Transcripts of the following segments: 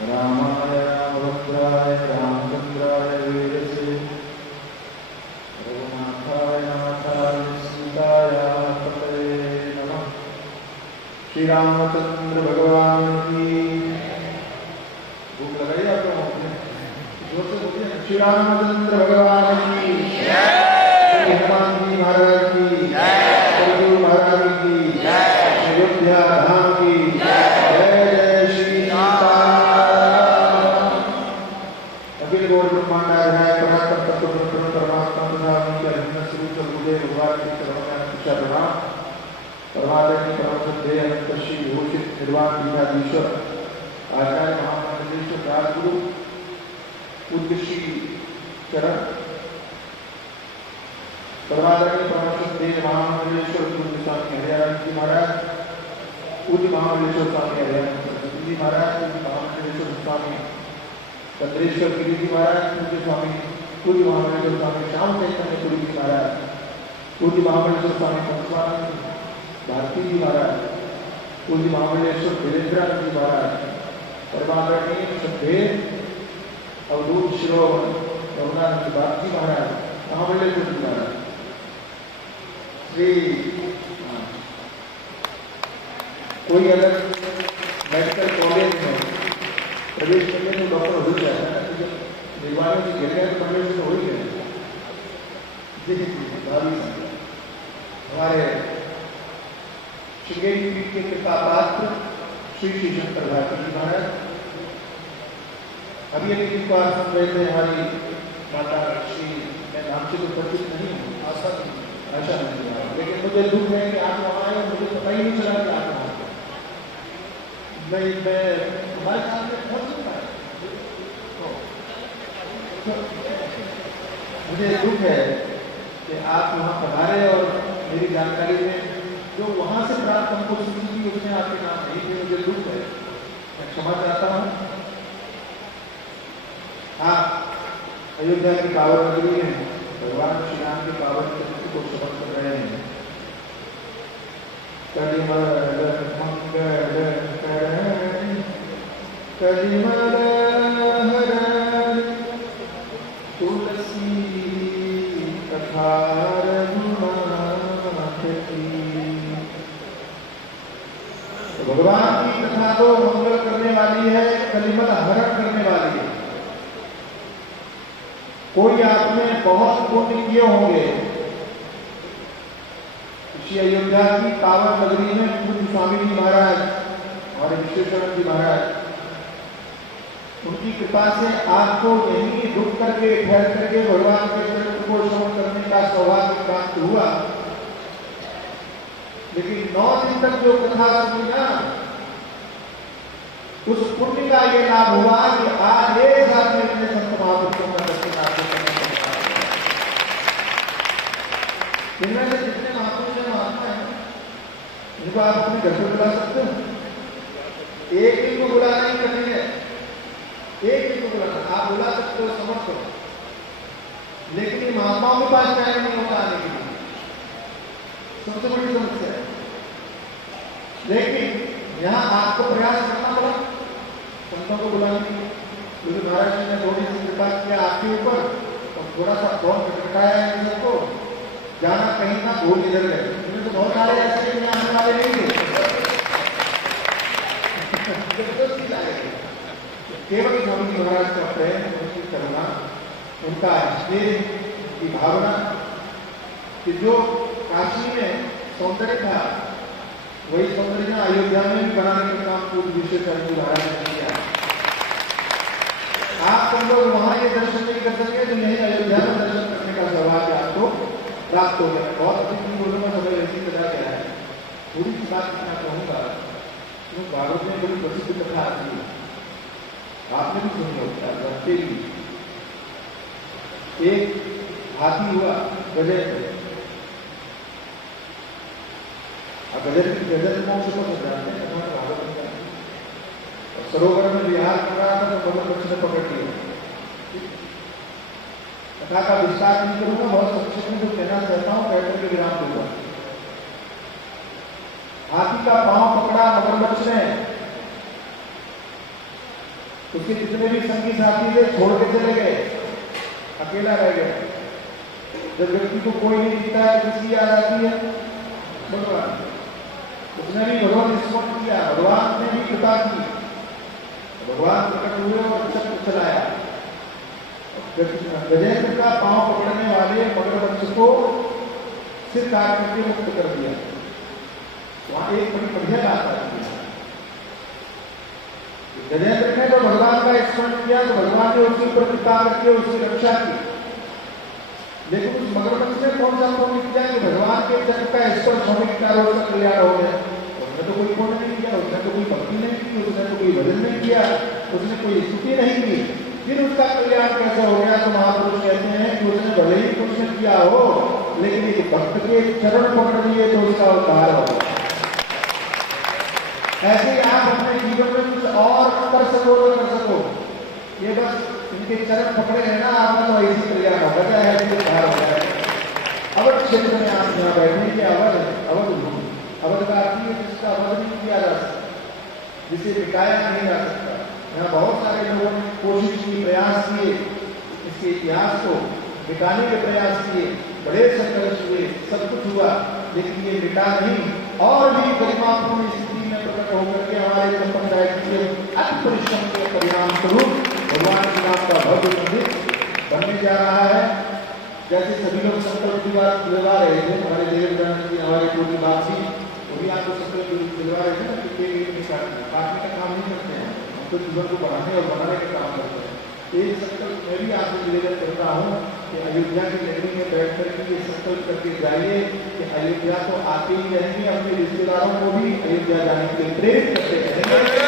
रामाय रामभद्राय रामचंद्राय वेदसे रघुनाथाय नाथाय सीताय पतये नमः। श्री रामचंद्र भगवान की भूख लगाई आप लोगों ने? जोर से बोलिए। श्री रामचंद्र भगवान की जय। हनुमान जी महाराज की जय। सरयू महाराज की जय। अयोध्या धाम की जय। जय श्री सीताराम। अखिल गौर ब्रह्मांडाधाय परात्पर तत्व ब्रह्म परमात्मा तथा उनके अभिन्न स्वरूप गुरुदेव भगवान के चरणों में पूछा प्रणाम। परमादरणीय परम श्रद्धेय अनंत श्री घोषित निर्वाण पीठाधीश्वर आचार्य महामंडलेश्वर राजगुरु पूज्य श्री चरण परमादरणीय परम श्रद्धेय महामंडलेश्वर पूज्य स्वामी हरिहर जी महाराज, पूज्य महामंडलेश्वर स्वामी हरिहर जी महाराज, पूज्य महामंडलेश्वर स्वामी चंद्रेश्वर गिरी जी महाराज, पूज्य स्वामी पूज्य महामंडलेश्वर स्वामी श्याम चैतन्य पुरी जी महाराज, पूज्य महामंडलेश्वर स्वामी स्वामी भारती जी महाराज, पूज्य महामंडलेश्वर वीरेंद्र जी महाराज, परमादरणीय श्रद्धेय अवधूत शिरोमणि रघुनाथ बाग जी महाराज, महामंडलेश्वर जी महाराज, श्री कोई अगर मेडिकल कॉलेज में प्रवेश करने में डॉक्टर हो जाता है तो जब निर्वाणों की जगह तो प्रवेश तो हो ही गए। हमारे श्रृंगेरी पीठ के कृपा पात्र श्री श्री शंकर भारती जी महाराज अभी अभी को सुन रहे थे। हमारी माता श्री, मैं नाम से तो परिचित नहीं हूँ, आशा नहीं, लेकिन मुझे दुख है कि आप वहाँ आए, मुझे पता ही नहीं चला कि आप वहाँ मैं हमारे सामने बहुत चुका है। मुझे दुख है कि आप वहाँ पधारे और मेरी जानकारी में जो वहाँ से प्राप्त हमको सूची की उसमें आपके नाम नहीं थे। मुझे दुख है, मैं क्षमा चाहता हूँ। हाँ, अयोध्या की पावन नगरी में भगवान श्री राम के पावन चरित्र को समर्थ कर रहे हैं। कलिमल मंगल करण कलिमल हरण तुलसी कथा रघुनाथ की। तो भगवान की कथा तो मंगल करने वाली है, कलिमल हरण करने वाली है। कोई आपने बहुत पुण्य किए होंगे। श्री अयोध्या की पावन नगरी में पूज्य स्वामी जी महाराज, हमारे विश्वेश्वर जी महाराज, उनकी कृपा से आपको यहीं रुक करके ठहर करके भगवान के चरित्र को श्रवण करने का सौभाग्य प्राप्त हुआ। लेकिन 9 दिन तक जो कथा सुनी ना, उस पुण्य का ये लाभ हुआ कि आज एक साथ में इतने संत महापुरुषों का दर्शन आपको करना पड़ता है। इनमें से जितने महापुरुष हैं, महात्मा हैं, इनको आप अपने घर पर बुला सकते हो। एक ही को बुलाना ही कठिन है, एक ही को बुलाना आप बुला सकते हो, समर्थ हो, लेकिन ये महात्माओं के पास टाइम नहीं होता आने के लिए, सबसे बड़ी समस्या है। लेकिन यहाँ आपको प्रयास करना पड़ा संतों को बुलाने के लिए, क्योंकि महाराज जी ने थोड़ी सी कृपा किया आपके ऊपर और थोड़ा सा फोन खटखटाया है सबको, जाना कहीं ना भूल इधर गए। तो बहुत सारे ऐसे आने वाले नहीं थे, केवल स्वामी जी महाराज का प्रेम, उनकी करुणा, उनका स्नेह की भावना कि जो काशी में सौंदर्य था वही सौंदर्य अयोध्या में भी बनाने का काम पूर्ण विश्वेश्वर जी महाराज ने किया। आप सब लोग वहां ये दर्शन नहीं कर सके तो यही अयोध्या में दर्शन करने का सौभाग्य आपको प्राप्त हो गया। बहुत अधिक नहीं बोलूंगा, समय ऐसी कथा क्या है, पूरी सी बात करना चाहूंगा। तो भारत में बड़ी प्रसिद्ध कथा आती है, आपने भी सुनी होगी। रस्ते की एक हाथी हुआ गजर पे, गजर की गजर मोक्ष को जानते हैं, और सरोवर में विहार कर रहा था तो मगरमच्छ ने पकड़ लिया। कथा का विस्तार नहीं करूंगा, बहुत संक्षिप्त में जो कहना चाहता हूं कहकर के विराम दूंगा। हाथी का पांव पकड़ा मगरमच्छ ने, उसके जितने भी संगी साथी थे छोड़ के चले गए, अकेला रह गया। जब व्यक्ति को कोई नहीं दिखता है, किसकी याद आती है? भगवान। उसने भी भगवान स्मरण किया, भगवान ने भी कृपा की, भगवान प्रकट हुए और चक्र चलाया। गजेंद्र का पांव पकड़ने वाले मगरमच्छ को सिर काट करके मुक्त कर दिया। वहां एक बड़ी बढ़िया बात आती है, गजेंद्र ने तो भगवान का स्मरण किया तो भगवान ने उसके ऊपर कृपा करके उसकी रक्षा की, लेकिन उस मगरमच्छ ने कौन सा पुण्य किया कि भगवान के चक्र का स्पर्श होने के कारण उसका कल्याण हो गया? उसने तो कोई पुण्य नहीं किया, उसने तो कोई भक्ति नहीं की, उसने तो कोई भजन नहीं किया, उसने कोई स्तुति नहीं की, फिर उसका कल्याण कैसे हो गया? तो महापुरुष कहते हैं कि उसने भले ही कुछ न किया हो, लेकिन एक भक्त के चरण पकड़ लिए तो उसका उद्धार हो गया। ऐसे ही आप अपने जीवन में कुछ और कर सको तो कर सको, ये बस इनके चरण पकड़े हैं ना, आपका तो ऐसी कल्याण होगा, क्या है कि उद्धार हो जाए। अवध क्षेत्र में आप यहाँ बैठने के अवध का अर्थ है जिसका अवध नहीं किया जा सकता, जिसे मिटाया नहीं जा सकता। यहाँ बहुत सारे लोगों ने कोशिश की, प्रयास किए, इसके इतिहास को मिटाने के प्रयास किए, बड़े संघर्ष हुए, सब कुछ हुआ, लेकिन ये मिटा नहीं और भी गरिमापूर्ण स्थिति में प्रकट होकर के हमारे संप्रदाय के अति परिश्रम के परिणाम स्वरूप भगवान के नाम का भव्य मंदिर बनने जा रहा है। जैसे सभी लोग संकल्प दिलवा रहे थे, हमारे देवदान जी, हमारे कोटी वासी, वो भी आपको संकल्प दिलवा रहे थे ना कि काटने का काम नहीं करते हैं, तो जीवन को बढ़ाने और बनाने का काम करते हैं। एक संकल्प मैं भी आपसे निवेदन करता हूँ कि अयोध्या की नगरी में बैठ कर ये संकल्प करके जाइए कि अयोध्या तो आते ही रहेंगे, अपने रिश्तेदारों को भी अयोध्या जाने के लिए प्रेरित करते रहेंगे।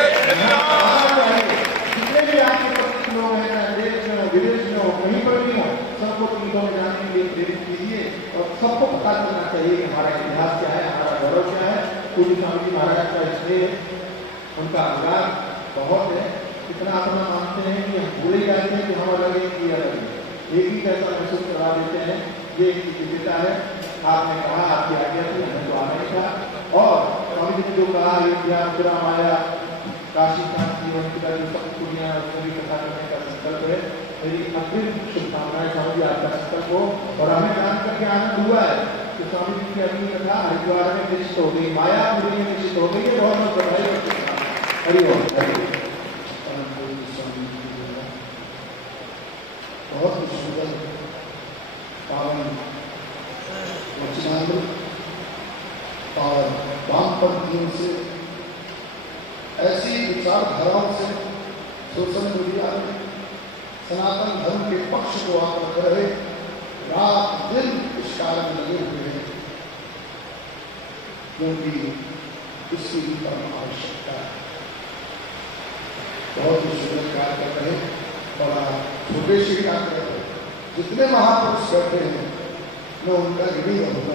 जितने भी आपके पत्नी लोग हैं, देश में हो, विदेश में हो, कहीं पर भी हो, सबको तीर्थों में जाने के लिए प्रेरित कीजिए और सबको पता चलना चाहिए कि हमारा इतिहास क्या है, हमारा गौरव क्या है। पूज्य स्वामी जी महाराज का स्नेह, उनका अनुराग बहुत है, इतना अपना मानते हैं कि हम भूल ही जाते हैं कि हम अलग एक ही अलग है, एक ही कैसा महसूस करा देते हैं। ये एक दिव्यता है। आपने कहा, आपकी आज्ञा थी, हमें तो आना ही था। और स्वामी जी ने जो कहा, अयोध्या, मथुरा, माया, काशी जीवन का जो सब दुनिया उसमें भी कथा करने का संकल्प है। मेरी अग्रिम शुभकामनाएं स्वामी जी, आपका संकल्प हो। और हमें जान करके आनंद हुआ है कि स्वामी जी की अग्नि कथा हरिद्वार में निश्चित हो गई, मायापुरी में निश्चित हो गई, ये बहुत बधाई होती है। हरिओम। बहुत सुंदर पावन वचनामृत और वामपंथियों से, ऐसी विचारधाराओं से सोशल मीडिया में सनातन धर्म के पक्ष को आप रख रहे, रात दिन इस कार्य में लगे हुए हैं, क्योंकि इसकी भी परम आवश्यकता है। बहुत ही सुंदर कार्य कर रहे, बड़ा छोटे से कार्य कर रहे। जितने महापुरुष बैठे हैं मैं उनका ऋणी रहूंगा,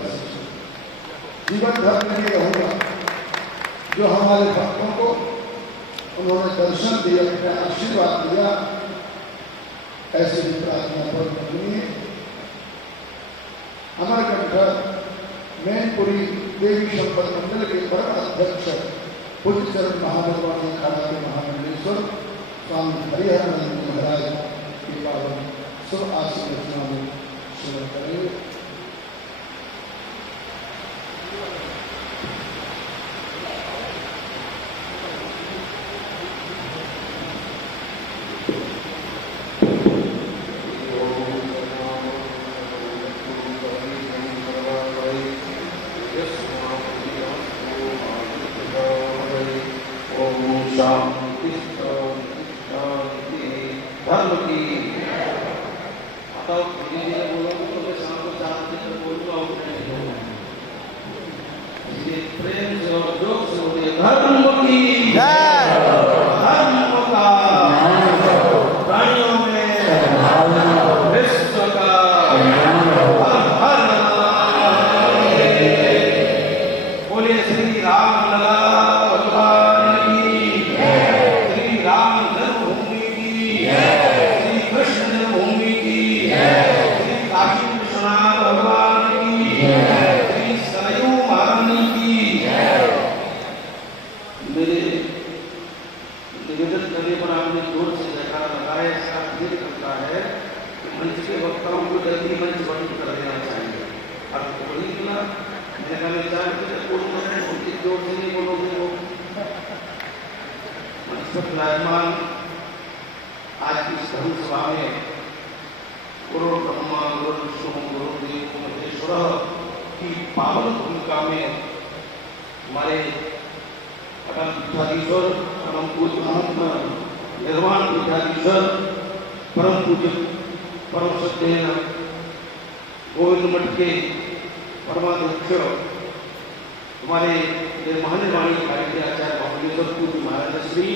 जीवन भर ऋणी रहूंगा। जो हमारे भक्तों को उन्होंने दर्शन दिया, उनका आशीर्वाद दिया, ऐसे ही प्रार्थना पर करनी। अमरकंठ मैनपुरी देवी संपद मंडल के परम अध्यक्ष पूज्य चरण महाभगवान अखाड़ा के महामंडलेश्वर स्वामी हरिहरानंद महाराज के पावन शुभ आशीर्वचनों में श्रवण करेंगे। मेरे निवेदन करने पर आपने जोर से जयकारा लगाया, इसका अर्थ करता है कि मंच के वक्ताओं को जल्दी मंच बंद कर देना चाहिए। अब तो वही मिला, मैंने कहा मैं 4 बजे बोलूँगा, उनकी जोर से नहीं बोलोगे वो। मंच पर विराजमान आज की इस धर्म सभा में गुरु ब्रह्मा गुरु विष्णु गुरु देव महेश्वर की पावन भूमिका में हमारे परम पीठाधीश्वर परम पूज्य महात्मा निर्वाण पीठाधीश्वर परम पूज्य परम श्रद्धेय गोविंद मठ के परमाध्यक्ष हमारे महानिर्वाणी आचार्य महादेव पूज्य महाराज श्री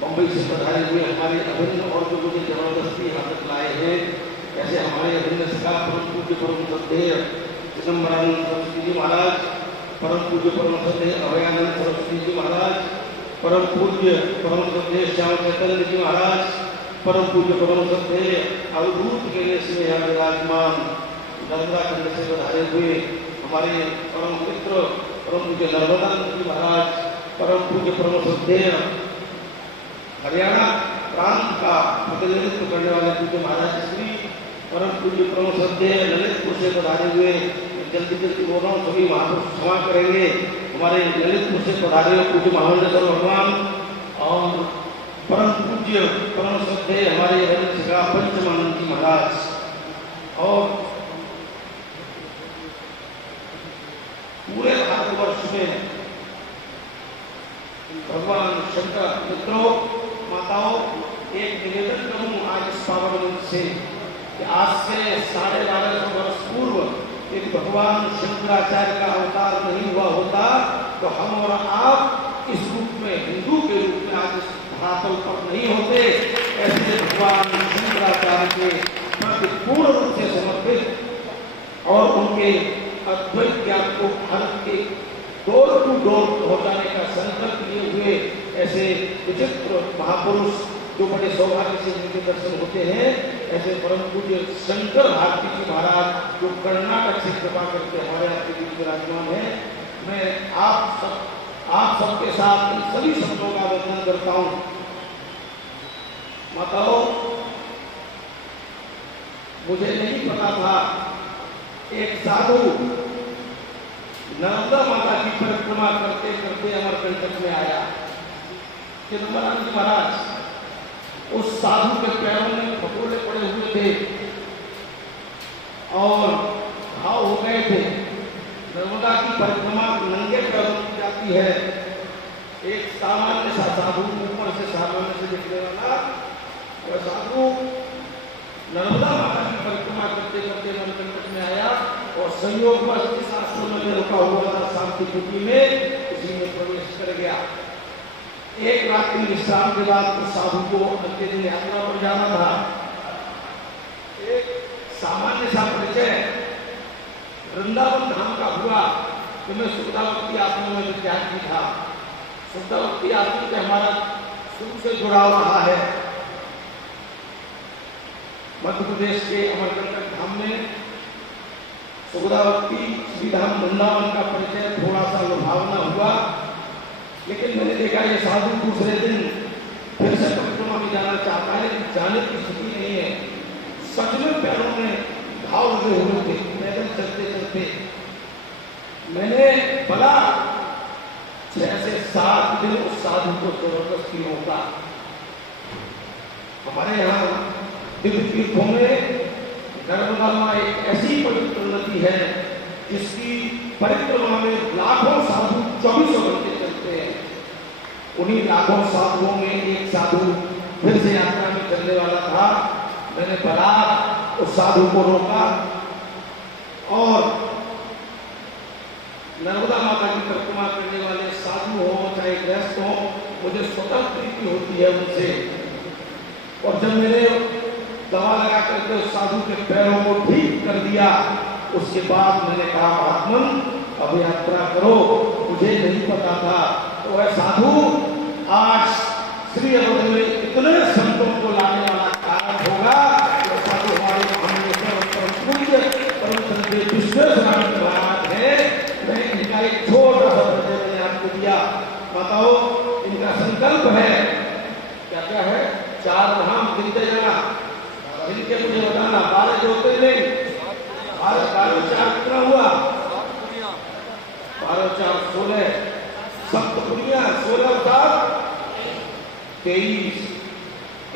बम्बई से पधारे हुए हमारे अभिन्न और जो मुझे जबरदस्ती यहाँ तक लाए हैं, ऐसे हमारे अभिन्न सका परम पूज्य परम श्रद्धेय चिदम्बरानंद सरस्वती जी महाराज, परम पूज्य परम श्रद्धेय अभयानंद सरस्वती जी महाराज, परम पूज्य परम श्रद्धेय श्याम चैतन्य जी महाराज, परम पूज्य परम श्रद्धेय अवधूत के में यहाँ विराजमान नर्मदा खंड से पधारे हुए हमारे परम मित्र परम पूज्य नर्मदानंद जी महाराज, परम पूज्य परम श्रद्धेय हरियाणा प्रांत का प्रतिनिधित्व करने वाले पूज्य महाराज श्री परम पूज्य परम श्रद्धेय ललितपुर से पधारे हुए, जल्दी जल्दी बोल रहा हूँ, सभी महापुरुष क्षमा करेंगे, हमारे ललितपुर से पधारे हुए पूज्य महानंद भगवान और परम पूज्य परम श्रद्धेय हमारे पंचमानंद जी महाराज और पूरे भारतवर्ष में भगवान शंकर मित्रों माताओं, एक निवेदन करूं आज इस पावन मंच से कि आज से 1250 वर्ष पूर्व यदि भगवान शंकराचार्य का अवतार नहीं हुआ होता तो हम और आप इस रूप में हिंदू के रूप में आज इस धरातल पर नहीं होते। ऐसे भगवान शंकराचार्य के प्रति पूर्ण रूप से समर्पित और उनके अद्वैत ज्ञान को भारत के डोर टू डोर पहुंचाने का संकल्प लिए हुए ऐसे विचित्र महापुरुष जो बड़े सौभाग्य से जिनके दर्शन होते हैं, ऐसे परम पूज्य शंकर भारती जी महाराज जो कर्नाटक से कृपा करके हमारे आपके बीच विराजमान है। मैं आप सबके साथ इन सभी शब्दों का वंदन करता हूँ। माताओं, मुझे नहीं पता था एक साधु नर्मदा माता की परिक्रमा करते करते अमरकंटक में आया। चिदम्बरानंद जी महाराज उस साधु के पैरों में फटोले पड़े हुए थे और घाव हो गए थे। नर्मदा की परिक्रमा नंगे पैरों की जाती है। एक सामान्य सा साधु, ऊपर से सामान्य से दिखने वाला वह साधु नर्मदा माता की परिक्रमा करते करते अमरकंटक में आया और संयोगवश इस आश्रम में रुका हुआ था शांति कुटी में, उसी में प्रवेश कर गया। एक रात्रि विश्राम के बाद उस साधु को अगले दिन यात्रा पर जाना था। एक सामान्य सा परिचय वृंदावन धाम का हुआ कि मैं सुखदावती आश्रम में विद्यार्थी था। सुखदावती आश्रम से हमारा शुरू से जुड़ाव रहा है। मध्य प्रदेश के अमरकंटक धाम में सुखदावती श्रीधाम वृंदावन का परिचय थोड़ा सा लुभावना हुआ, लेकिन मैंने देखा ये साधु दूसरे दिन फिर से परिक्रमा में जाना चाहता है, लेकिन जाने की स्थिति नहीं है। सच में पैरों में घाव लगे हुए थे। पैदल चलते चलते मैंने बड़ा 6 से 7 दिन उस साधु को जबरदस्ती होता। हमारे यहाँ दिव्य तीर्थों में नर्मदा मां एक ऐसी पवित्र नदी है जिसकी परिक्रमा में लाखों साधु 24 घंटे चलते हैं। उन्हीं लाखों साधुओं में एक साधु फिर से यात्रा में चलने वाला था। मैंने बड़ा उस साधु को रोका और नर्मदा माता की परिक्रमा करने वाले साधु हो चाहे गृहस्थ हो, मुझे स्वतः प्रीति होती है उनसे। और जब मैंने दवा लगा करके उस साधु के पैरों को ठीक कर दिया, उसके बाद मैंने कहा महात्मन अब यात्रा करो, मुझे नहीं पता था। तो वह साधु आज श्री अवध में इतने संतों को लाने वाला कारण होगा। तो साधु हमारे परम पूज्य परम श्रद्धेय विश्वेश्वरानंद महाराज है। मैं इनका एक छोटा सा परिचय मैंने आपको दिया। बताओ, इनका संकल्प है क्या क्या है? 4 धाम गिनते जाना, इनके मुझे बताना। 12 ज्योतिर्लिंग, 12 4 कितना हुआ? 12 4 16, सप्तपुरियां 16 7 23।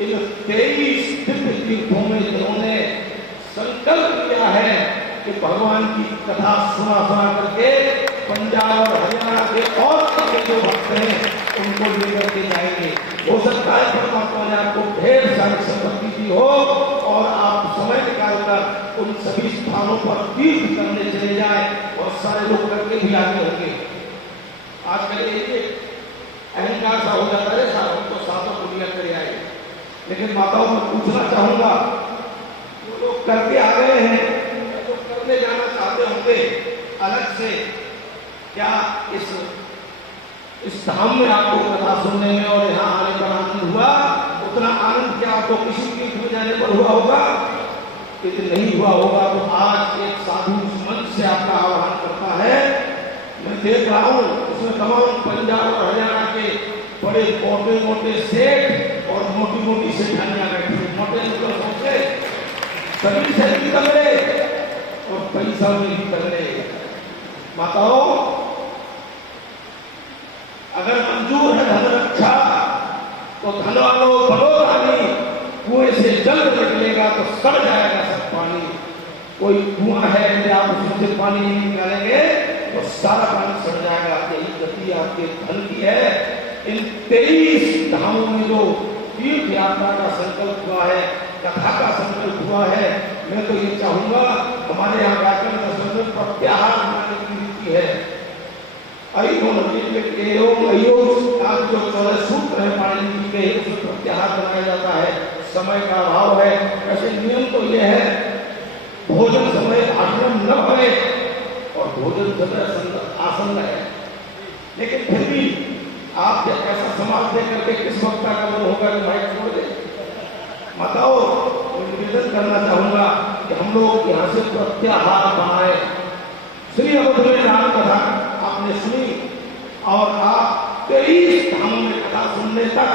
इन 23 दिव्य तीर्थों में जिन्होंने संकल्प किया है कि भगवान की कथा सुना करके पंजाब और हरियाणा के और के जो भक्त हैं उनको लेकर के जाएंगे। हो सकता है परमात्मा ने आपको ढेर सारी संपत्ति दी हो और आप समय निकालकर उन सभी स्थानों पर तीर्थ करने चले जाए। बहुत सारे लोग करके भी आगे होंगे। आजकल ये अहंकार सा हो जाता है, सारा हमको सातों दुनिया करे आए। लेकिन माताओं मैं पूछना चाहूंगा, जो लोग करके आ गए हैं, जो करने जाना चाहते होंगे अलग से, क्या इस धाम में आपको कथा सुनने में और यहाँ आने पर आनंद हुआ? उतना आनंद क्या आपको किसी तीर्थ में जाने पर हुआ होगा? यदि नहीं हुआ होगा तो आज एक साधु मंच से आपका आह्वान करता है। मैं देख रहा हूँ उसमें तमाम पंजाब और हरियाणा के बड़े मोटे मोटे सेठ और मोटी मोटी सेठानियां बैठी, मोटे मोटे सभी से भी तगड़े और पैसा में भी तगड़े। माताओं, अगर मंजूर है धन रक्षा तो धन वालों बड़ोदानी, कुएं से जल निकलेगा तो सड़ जाएगा सब पानी। कोई कुआं है यदि आप उसमें से पानी नहीं निकालेंगे तो सारा पानी सड़ जाएगा। यही गति आपके धन की है। इन 23 धामों में जो तीर्थ यात्रा का संकल्प हुआ है, कथा का संकल्प हुआ है, मैं तो ये चाहूंगा हमारे यहाँ व्याकरण दर्शन में प्रत्याहार बनाने की रीति है। आज जो 14 सूत्र है पाणिनि जी के, उसमें प्रत्याहार बनाया जाता है। समय का अभाव है, ऐसे नियम तो ये है भोजन समय आश्रम न भरे और भोजन समय आसन है। लेकिन फिर भी आप ऐसा समाज दे करके किस वक्ता का मन होगा कि भाई छोड़ दे? माताओं, निवेदन करना चाहूंगा कि हम लोग यहाँ से प्रत्याहार बनाए। श्री अवध में राम कथा आपने सुनी और आप 23 धामों में कथा सुनने तक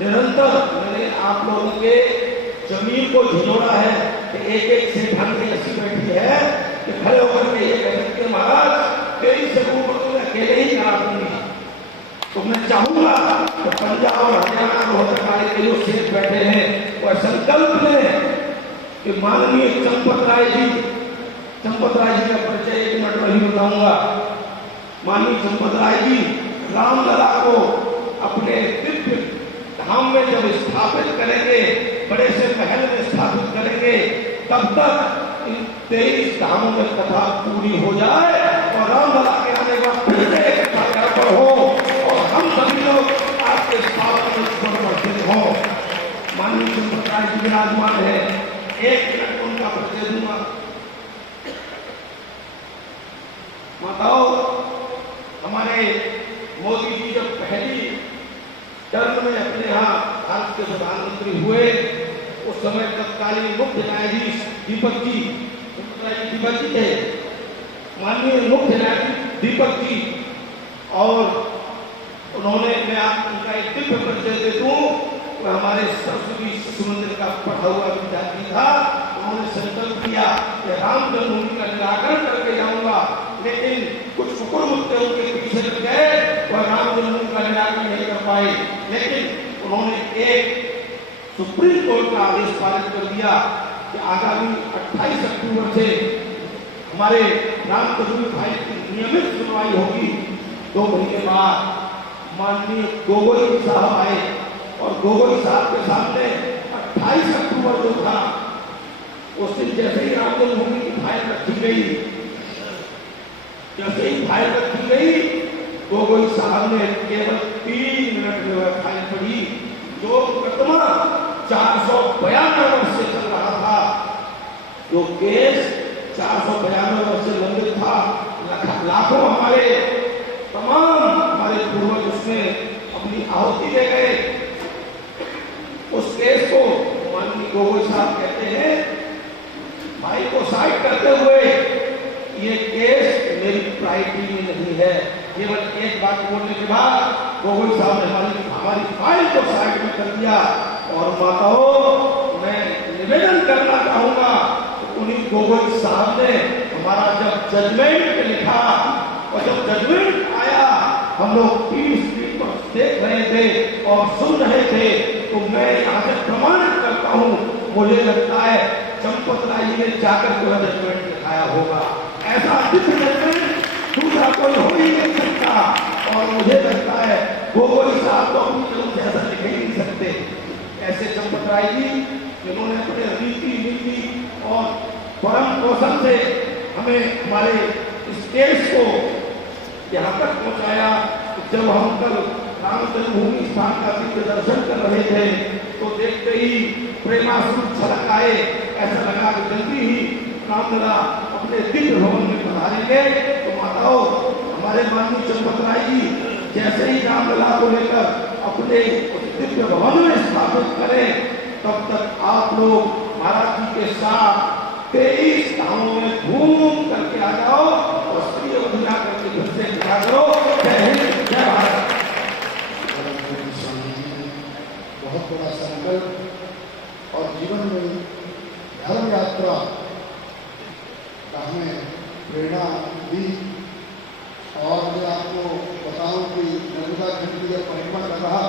निरंतर मैंने आप लोगों के जमीन को झिझोड़ा है कि एक सेठान की ऐसी बैठी है कि खड़े होकर के ये कह सकते हैं महाराज 23 जगहों पर तो मैं अकेले ही करा दूंगी। तो मैं चाहूंगा कि पंजाब और हरियाणा रोहतक के जो सेठ बैठे हैं वह संकल्प लें कि माननीय चंपत राय जी का परिचय 1 मिनट में ही बताऊंगा। माननीय चंपत राय जी रामलला को अपने दिव्य धाम में जब स्थापित करेंगे, बड़े से महल में स्थापित करेंगे, तब तक इन 23 धामों में कथा पूरी हो जाए और रामलला के आने का पहले कथा पर हो और हम सभी लोग आपके स्थापना में उपस्थित हो। माननीय चंपत राय जी विराजमान है, 1 मिनट उनका परिचय दूंगा। माताओं, हमारे मोदी जी जब पहली टर्म में अपने यहाँ भारत के प्रधानमंत्री हुए, उस समय तत्कालीन मुख्य न्यायाधीश दीपक जी थे, माननीय मुख्य न्यायाधीश दीपक जी, और उन्होंने, मैं आप उनका एक दिव्य परिचय दे दूं, वह हमारे सरस्वती शिशु मंदिर का पढ़ा हुआ विद्यार्थी था। उन्होंने संकल्प किया कि राम जन्मभूमि का निराकरण करके जाऊंगा, लेकिन कुछ कुकुरमुत्ते उनके पीछे लग गए, वह राम जन्मभूमि का निराकरण नहीं कर पाए। लेकिन उन्होंने एक सुप्रीम कोर्ट का आदेश पारित कर दिया कि आगामी 28 अक्टूबर से हमारे राम जन्मभूमि फाइल की नियमित सुनवाई होगी। 2 महीने बाद माननीय गोगोई साहब आए और गोगोई साहब के सामने 28 अक्टूबर जो था, उस दिन जैसे ही राम जन्मभूमि की फाइल रखी गई, जैसे ही फाइल रखी गई, गोगोई साहब ने केवल 3 मिनट में वह फाइल पढ़ी। जो मुकदमा 492 वर्ष से चल रहा था, जो केस 492 वर्ष से लंबित था, लाखों हमारे पूर्वज उसमें अपनी आहुति दे गए। उस केस को माननीय गोगोई साहब कहते हैं, भाई को साइड करते हुए, ये केस मेरी प्रायोरिटी में नहीं है, केवल एक बात बोलने के बाद गोगोई साहब ने हमारी फाइल को साइड में कर दिया। और माताओं, मैं निवेदन करना चाहूंगा, उन्हीं गोगोई साहब ने हमारा जब जजमेंट लिखा और जब जजमेंट आया, हम लोग टीवी स्क्रीन पर देख रहे थे और सुन रहे थे, तो मैं यहाँ से प्रमाणित करता हूँ, मुझे लगता है चंपत राय जी ने जाकर पूरा जजमेंट लिखाया होगा। ऐसा दिव्य जजमेंट दूसरा कोई हो ही नहीं सकता। और मुझे लगता है गोगोई साहब तो अपनी तरफ से ऐसा लिख ही नहीं सकते। ऐसे चंपत राय जी जिन्होंने अपने रीति नीति और परम कौशल से हमें हमारे इस केस को यहाँ तक पहुँचाया। जब हम कल राम जन्मभूमि स्थान का दिव्य दर्शन कर रहे थे, तो देखते ही प्रेमाश्रु छलक आए। ऐसा लगा कि जल्दी ही रामलला अपने दिव्य भवन में पधारेंगे। तो माताओं, हमारे माननीय चंपत राय जी जैसे ही रामलला को लेकर अपने दिव्य भवन में स्थापित करें, तब तक आप लोग महाराज जी के साथ 23 धामों में घूम करके आ जाओ और स्त्री अवधिया करके घर से खड़ा करो। जय हिंद, जय भारत। बहुत बड़ा संकल्प और जीवन में धर्म यात्रा का हमें प्रेरणा दी। और मैं आपको बताऊं कि नर्मदा खंड की जब परिक्रमा कर रहा,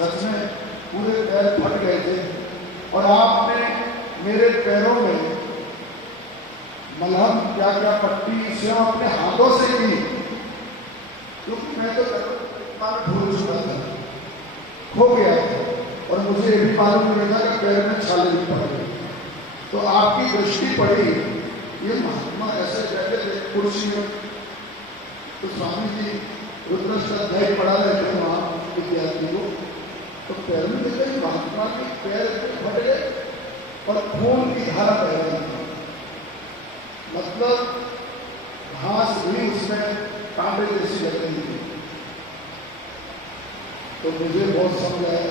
सच में पूरे पैर फट गए थे और आपने मेरे पैरों में मलहम क्या क्या पट्टी से अपने हाथों से की, क्योंकि मैं तो भूल चुका था, खो गया था और मुझे ये भी मालूम नहीं था कि पैर में छाले भी पड़ गए। तो आपकी दृष्टि पड़ी, ये महात्मा ऐसे बैठे थे कुर्सी में, तो स्वामी जी रुद्रष्ट अध्याय पढ़ा रहे थे वहां विद्यार्थी को, तो पैर में देखा महात्मा के पैर फट गए और खून की धारा बह रही। मतलब घास भी उसमें कांटे जैसी लग रही थी। तो मुझे बहुत समझ आया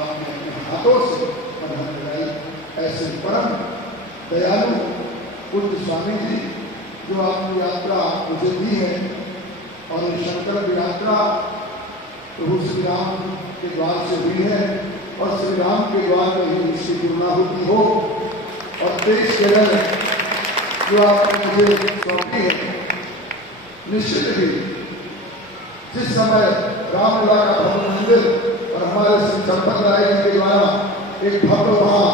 आपने अपने हाथों से मलहम लगाई। ऐसे परम दयालु पूज्य स्वामी जी जो आपकी यात्रा मुझे दी है, और ये शंकर की यात्रा प्रभु श्री राम के द्वार से हुई है और श्री राम के द्वार में ही इसकी पूर्णाहुति हो। और 23 केरल जो आपने मुझे सौंपी है, निश्चित ही जिस समय रामलला का भव्य मंदिर और हमारे श्री चंपत राय जी के द्वारा एक भव्य वहाँ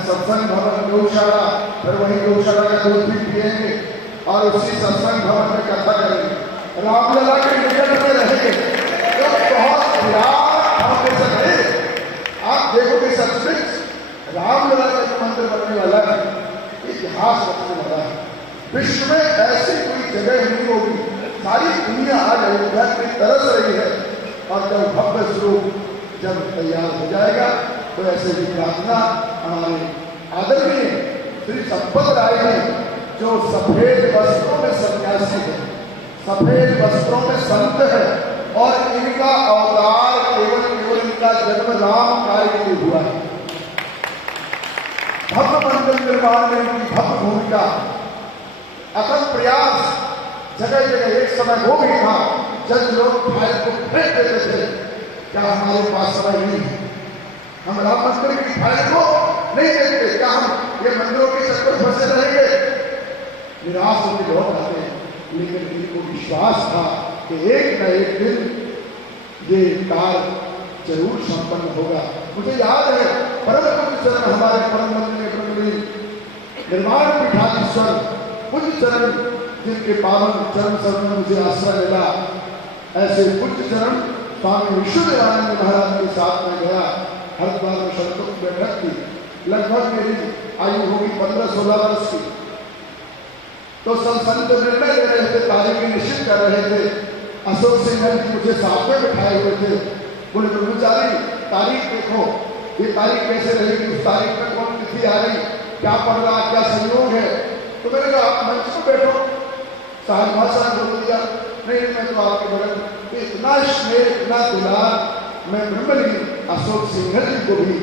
सत्संग भवन गौशाला, फिर वही गौशाला का दूध भी पिएंगे और उसी सत्संग भवन में कथा करेंगे, रामलला के निकट में रहेंगे। तो बहुत फाउंडेशन है। आप देखोगे सचमुच रामलला का जो मंदिर बनने वाला है, इतिहास रखने वाला है। विश्व में ऐसी कोई जगह नहीं होगी, सारी दुनिया आज अयोध्या की तरस रही है। और जब भव्य स्वरूप जब तैयार हो जाएगा, तो ऐसे भी प्रार्थना हमारे आदरणीय श्री चंपत राय जी जो सफेद वस्त्रों में सन्यासी है, सफेद वस्त्रों में संत है, और इनका अवतार केवल इनका जन्म राम कार्य के लिए हुआ है। भव्य मंदिर निर्माण में इनकी भव्य भूमिका, अथक प्रयास, जगह जगह एक समय वो भी था जब लोग फाइल को फेंक देते थे, क्या हमारे पास समय नहीं है, हम राम मंदिर की फाइल को नहीं देखते, क्या हम ये मंदिरों के चक्कर फंसे रहेंगे। निराश होकर लौट आते हैं, लेकिन इनको विश्वास था कि एक न एक दिन ये कार्य जरूर संपन्न होगा। मुझे याद है परम पूज्य चरण हमारे परम मंदिर में निर्माण पीठाधीश्वर पूज्य चरण जिनके पावन चरण शरण में मुझे आश्रय मिला, ऐसे पूज्य चरण स्वामी विश्वदेवानंद महाराज के साथ में गया। हरिद्वार में संतों की बैठक थी, लगभग मेरी आयु होगी 15-16 वर्ष की। तो संत निर्णय ले रहे थे, तारीख निश्चित कर रहे थे। अशोक सिंह जी मुझे साथ में बिठाए हुए थे, बोले ब्रह्मचारी तारीख देखो, ये तारीख कैसे रहेगी, उस तारीख में कौन तिथि आ रही, क्या पढ़ रहा, क्या संयोग है। तो मैंने कहा आप मंच पर बैठो, साहब भाषा बोल दिया, नहीं मैं तो आपके बगल। इतना स्नेह, इतना दुलार, मैं ब्रह्मलीन अशोक सिंह जी को भी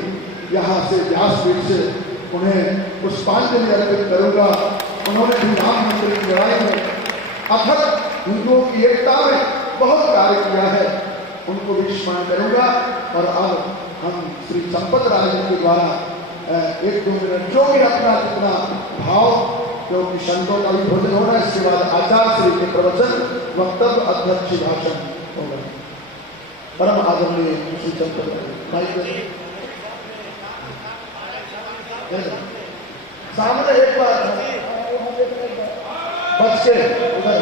यहाँ से व्यासपीठ से उन्हें पुष्पांजलि अर्पित करूंगा। उन्होंने भी राम मंदिर की लड़ाई में अथक हिंदुओं की एकता में बहुत कार्य किया है, उनको भी स्मरण करूंगा। और अब हम श्री संपत राय जी के द्वारा 1-2 मिनट जो भी अपना जितना भाव, क्योंकि संतों का भी भोजन होना, इसके बाद आचार्य श्री के प्रवचन, वक्तव्य, अध्यक्ष भाषण होगा। परम आदरणीय श्री संपत सामने एक बार बच के उधर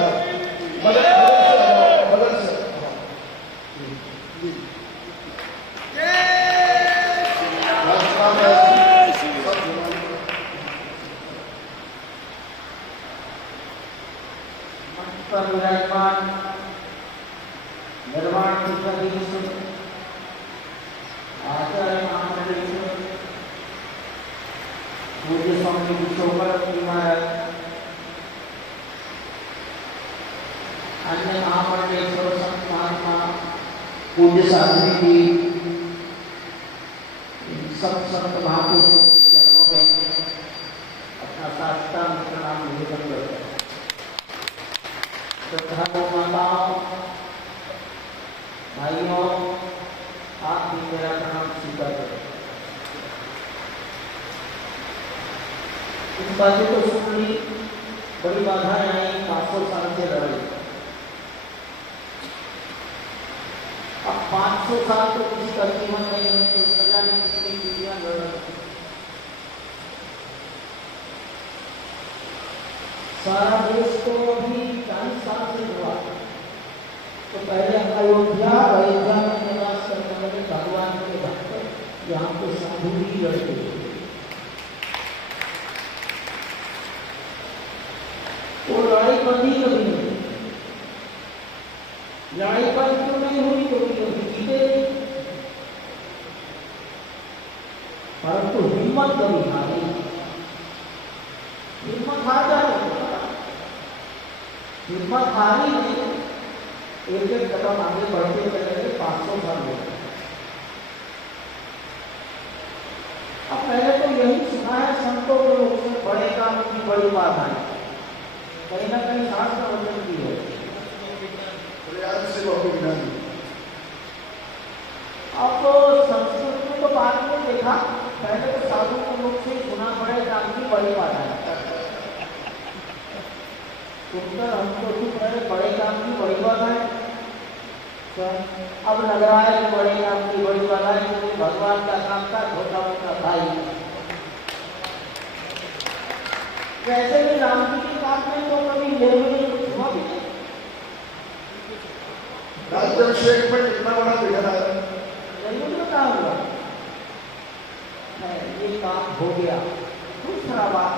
बगल से विराजमान निर्माण आचार्य महामंडलेश्वर पूज्य स्वामी विश्वभर महाराज, अन्य महामंडलेश्वर संत महात्मा, पूज्य साधु की, सब संत महापुरुषों के चरणों में अपना साष्टांग प्रणाम निवेदन करते हैं। श्रद्धालु माताओं, भाइयों, आप भी मेरा प्रणाम स्वीकार करें। इस बातें को सुन ली, बड़ी बाधाएं आई, 500 साल से लड़ाई। अब 500 साल तो किसी का जीवन नहीं है, तो प्रजा ने कितनी पीढ़ियां लड़ रही। सारा देश तो अभी 40 साल से हुआ, तो पहले अयोध्या में निवास करने वाले भगवान के भक्त यहाँ पे साधु ही लड़ते थे। वो लड़ाई बंदी कभी नहीं, लड़ाई बंद क्यों नहीं हुई, क्योंकि अभी जीते नहीं, परंतु हिम्मत कभी हारी, हिम्मत हार जाती, हिम्मत हारी नहीं, एक कदम आगे बढ़ते चले 500 साल हो गए। अब पहले तो यही सुना है संतों के लोग से, बड़े काम की बड़ी बात है, कहीं ना कहीं शास्त्र वचन की है। अब संस्कृत में तो बाद में देखा, पहले तो साधु के लोग से सुना बड़े काम की बड़ी बात है, सुनकर हमको चुप रहे, बड़े काम की बड़ी बात है। तो अब लग रहा है कि बड़े काम की बड़ी बात है, क्योंकि भगवान का काम था, छोटा मोटा भाई। वैसे भी राम जी की बात में तो कभी निर्णय हुआ भी नहीं। राज्याभिषेक में इतना बड़ा विघटन आया, जरूर कहा हुआ है, ये काम हो गया। दूसरा बात,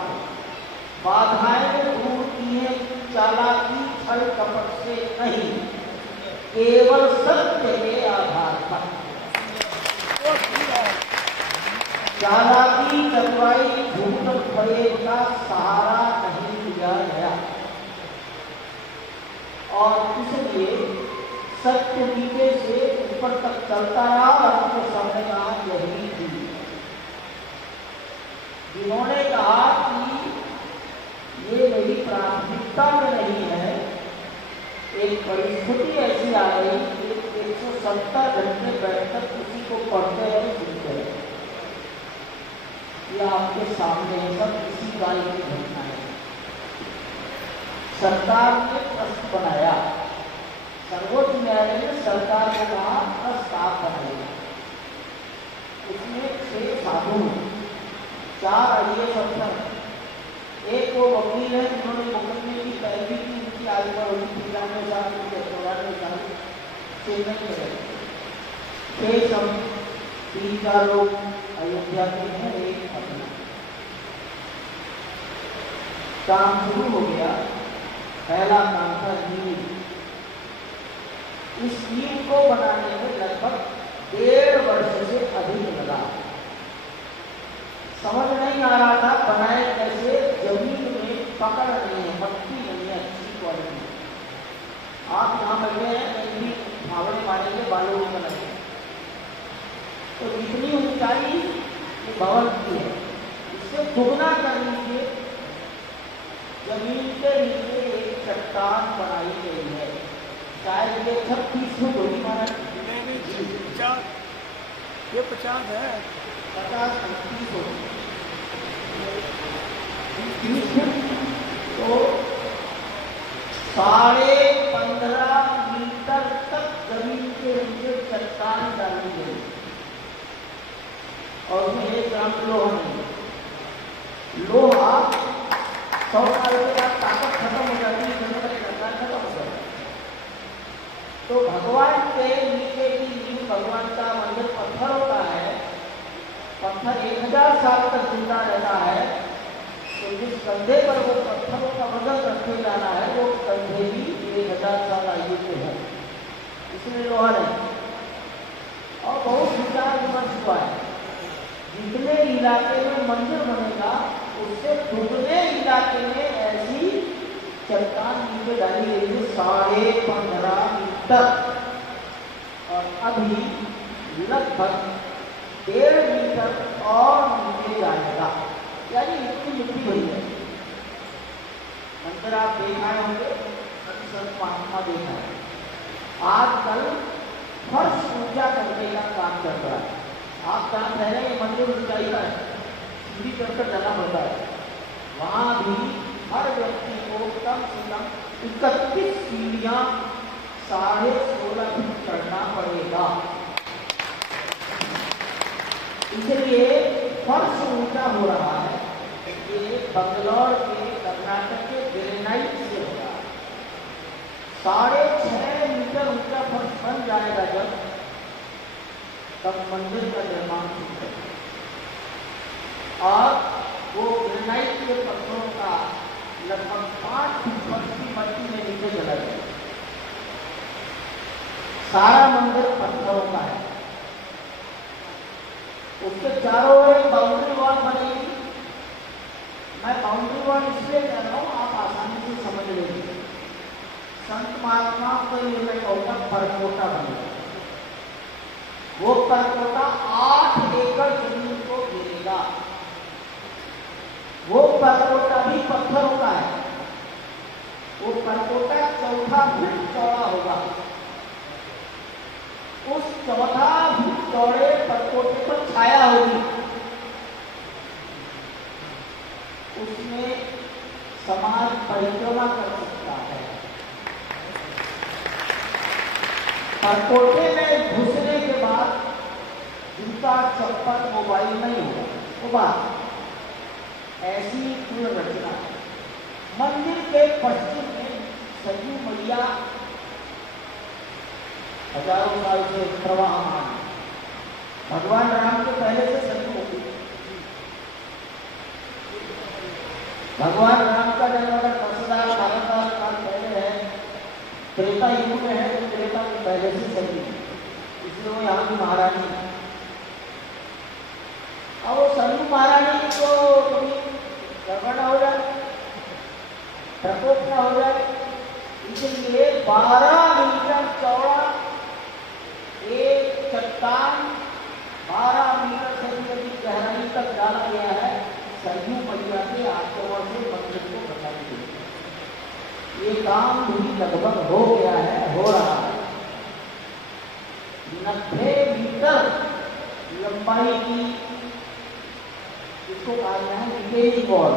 बाधाएं दूर की है चालाकी छल कपट से नहीं, केवल सत्य के आधार पर। चालाकी, चतुराई, झूठ फरेब का सहारा नहीं लिया गया, और इसलिए सत्य नीचे से ऊपर तक चलता रहा। और समय कहा यही थी, जिन्होंने कहा कि ये मेरी प्राथमिकता में नहीं है, एक परिस्थिति ऐसी आ गई कि 170 घंटे बैठकर किसी को पढ़ते रहे, सुनते रहे। ये आपके सामने सब इसी कार्य की घटना है। सरकार ने ट्रस्ट बनाया, सर्वोच्च न्यायालय ने सरकार को कहा प्रस्ताव बनाएगा, उसमें 6 साधु, 4 IAS अफसर, एक वो वकील है जिन्होंने मुकदमे की पैरवी की, उनकी आयु पर होगी 93 साल, 94 साल, चेन्नई में रहते। 6 सब 3-4 लोग अयोध्या के हैं, एक अपना। काम शुरू हो गया। पहला काम था नींव। इस नींव को बनाने में लगभग 1.5 वर्ष से अधिक लगा। समझ नहीं आ रहा था बनाए कैसे, जमीन में पकड़ नहीं है, मट्टी नहीं है अच्छी क्वालिटी। आप यहाँ बैठे हैं, कहीं भी फावड़े मारेंगे, बालू में लगे। तो इतनी ऊंचाई भवन की है, इससे दुगना कर लीजिए, जमीन के नीचे 1 चट्टान बनाई गई है। शायद ये 36 फुट होगी महाराज। नहीं 50, ये 50 है। 50 30 हो 30 फुट तो 15.5 मीटर तक जमीन के नीचे चट्टान डाली गई और उसमें 1 ग्राम लोहा नहीं। लोहा 100 साल के बाद ताकत खत्म हो जाती है, खत्म हो जाती है। तो भगवान के नीचे की नींव भगवान का मंदिर पत्थरों का है। पत्थर 1000 साल तक जिंदा रहता है। तो जिस कंधे पर वो पत्थरों का वजन रखे जाना है वो कंधे भी 1000 साल आयु के हैं, इसमें लोहा नहीं। और बहुत विचार विमर्श हुआ है, जितने इलाके में मंदिर बनेगा उससे दुगने इलाके में ऐसी चट्टान नीचे डाली गई है 15.5 मीटर और अभी लगभग 1.5 मीटर और नीचे जाएगा, यानी इतनी मिट्टी हुई है। मंदिर आप देखाए होंगे, संत महात्मा देखा है। आजकल फर्श ऊंचा करने का काम चल रहा है। आप जहाँ रह रहे हैं मंदिर ऊंचाई का है, सीढ़ी चढ़कर जाना पड़ता है। वहाँ भी हर व्यक्ति को कम से कम 31 सीढ़ियाँ 16.5 फुट चढ़ना पड़ेगा। इसलिए फर्श ऊंचा हो रहा है। ये बंगलौर के कर्नाटक के ग्रेनाइट से हो रहा है। 6.5 मीटर ऊंचा फर्श बन जाएगा जब, तब मंदिर का निर्माण होगा। और वो ग्रेनाइट के पत्थरों का लगभग 5 फुट फर्श की मट्टी में नीचे चला जाएगा। सारा मंदिर पत्थरों का है। उसके चारों ओर एक बाउंड्री वॉल बनेगी। मैं बाउंड्री वॉल इसलिए कह रहा हूँ, आप आसानी से समझ लेंगे। संत महात्माओं को ये मैं कहूँगा परकोटा बनेगा। वो परकोटा 8 एकड़ जमीन को घेरेगा। वो परकोटा भी पत्थरों का है। वो परकोटा 14 फुट चौड़ा होगा। उस 14 फुट चौड़े परकोटे पर छाया होगी। उसमें समाज परिक्रमा कर सकता है। परकोटे में घुसने के बाद जूता चप्पल मोबाइल नहीं होगा। वो बात ऐसी पूर्ण रचना है। मंदिर के पश्चिम में सरयू मैया हजारों साल से प्रवाहमान। भगवान राम के पहले से सरयू होती। भगवान राम का जन्म अगर 10,000 12,000 साल पहले है, त्रेता युग में है, तो त्रेता के पहले से सरयू, इसलिए वो यहाँ की महारानी है। अब वो सरयू महारानी को गड़बड़ हो जाए, प्रकोप न हो जाए, इसलिए 12 मीटर चौड़ा एक चट्टान 12 मीटर से भी अधिक गहराई तक डाला गया है। सरयू मैया के आक्रमण से मंदिर को बचाने के लिए ये काम भी लगभग हो गया है, हो रहा है। 90 मीटर लंबाई की इसको कहा गया है रिटेनिंग वॉल।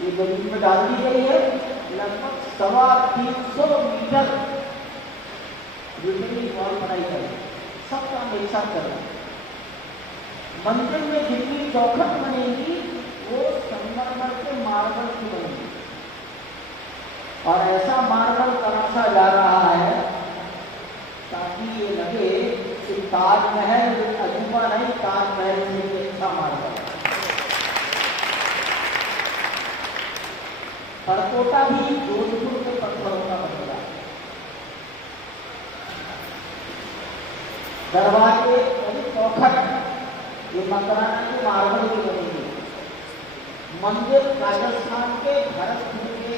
ये जमीन में डाल दी गई है। लगभग 350 मीटर रिटेनिंग वॉल बनाई गई। सब काम एक साथ कर रहा है। मंदिर में जितनी चौखट बनेगी वो संगमरमर के मार्बल की बनेगी और ऐसा मार्बल तराशा जा रहा है ताकि ये लगे कि ताजमहल अजूबा नहीं, ताजमहल से भी अच्छा मार्बल। परकोटा भी जोधपुर के पत्थरों का बनेगा। दरवाजे यानी चौखट ये मकराना के मार्बल की बनेगी। मंदिर राजस्थान के भरतपुर के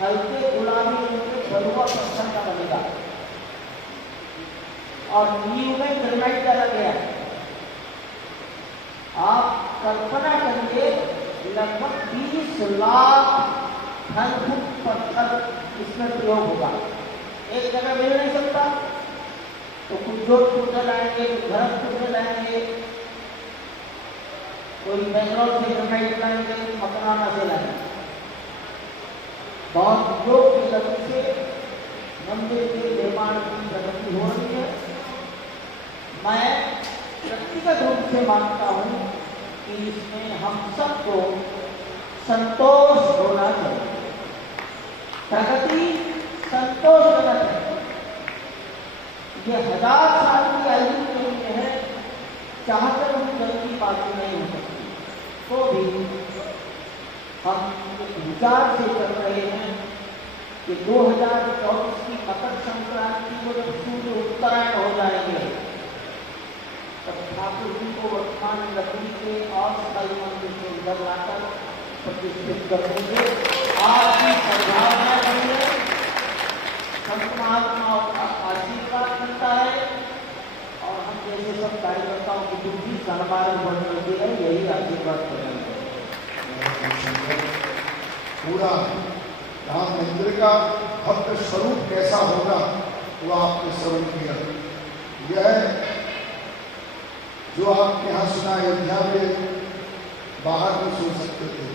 हल्के गुलाबी रंग के बलुआ पत्थर का बनेगा और नींव में ग्रेनाइट डाला गया है। आप कल्पना करिए लगभग 20 लाख फल फूल पत्थर इसमें प्रयोग होगा। एक जगह मिल नहीं सकता तो कुछ जोधपुर से लाएंगे, कुछ भरतपुर से लाएंगे, कोई बेंगलोर से ग्रेनाइट लाएंगे, मकराना से लाएंगे। बहुत योग की गति से मंदिर के निर्माण की प्रगति हो रही है। मैं व्यक्तिगत रूप से मानता हूँ कि इसमें हम सबको संतोष होना चाहिए। प्रगति संतोषजनक है। ये 1000 साल की आयु के लिए है, चाहकर हम जल्दी बातें नहीं हो सकती। तो भी हम विचार से कर रहे हैं कि 2024 की मकर संक्रांति को जब सूर्य उत्तरायण हो जाएंगे तब ठाकुर जी को वर्तमान लकड़ी के और स्थायी मंदिर से उधर लाकर प्रतिष्ठित कर देंगे। आपकी संभावनाएं बनी है, संत महात्माओं का आशीर्वाद मिलता है और हम जैसे सब कार्यकर्ताओं की बुद्धि समारोह बढ़ने के लिए यही आशीर्वाद करेंगे। पूरा राम मंदिर का भव्य स्वरूप कैसा होगा वो आपने श्रवण किया। यह जो आपके यहाँ सुना अयोध्या में बाहर में सुन सकते थे,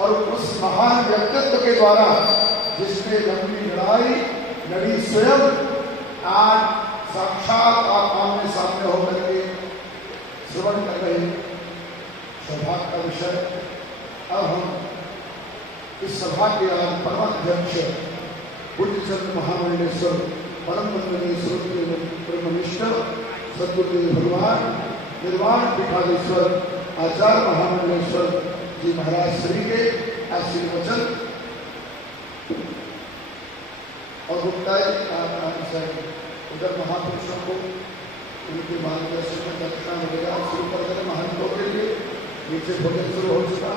और उस महान व्यक्तित्व के द्वारा जिसने लंबी लड़ाई लड़ी स्वयं आज साक्षात आप आमने सामने होकर के श्रवण कर रहे सौभाग्य का विषय। अब हम इस सभा के आज परमाध्यक्ष पूज्यचंद महामंडलेश्वर परम वंदनीय ब्रह्मनिष्ठ सद्गुरुदेव भगवान निर्वाण पीठाधीश्वर आचार्य महामंडलेश्वर जी महाराज श्री के आशीर्वचन और गुप्ताई उधर महापुरुषों को उनके मार्गदर्शन में दक्षिणा मिलेगा। शुरू कर देने महंतों के लिए नीचे भोजन शुरू हो चुका।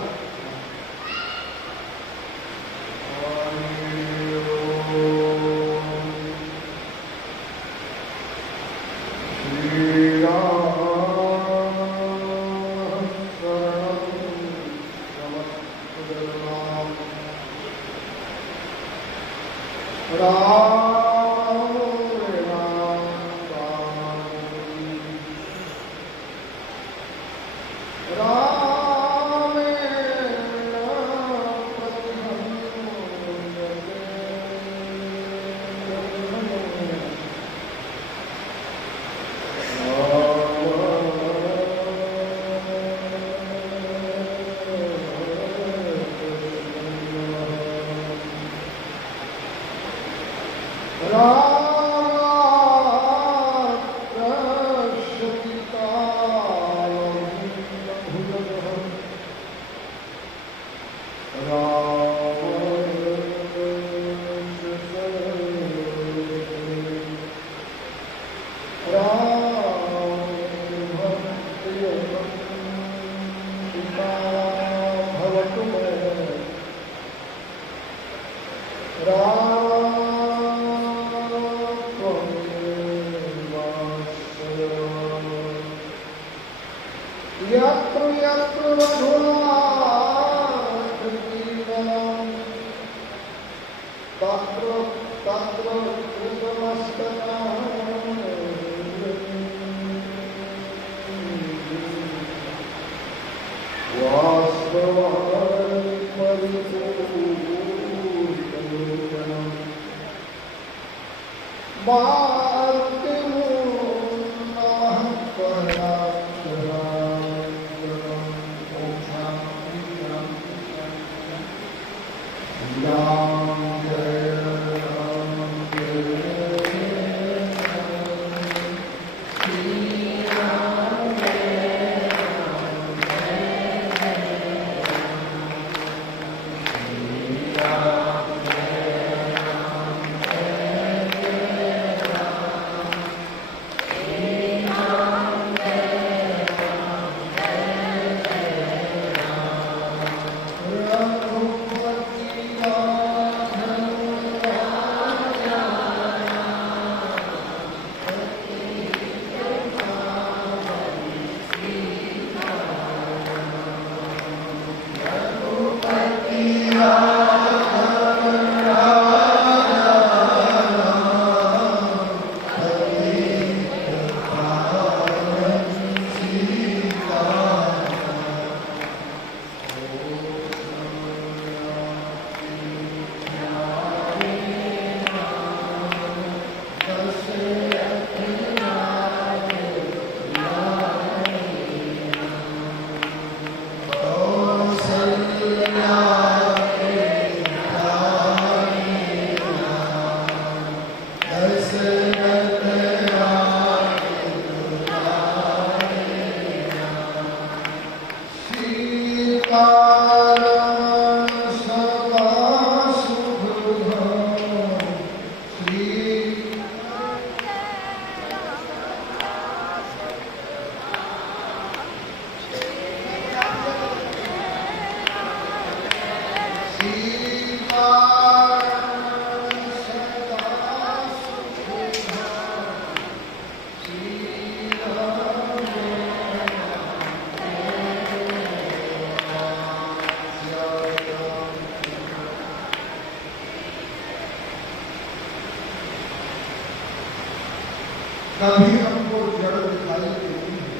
कभी हमको जड़ दिखाई देती है,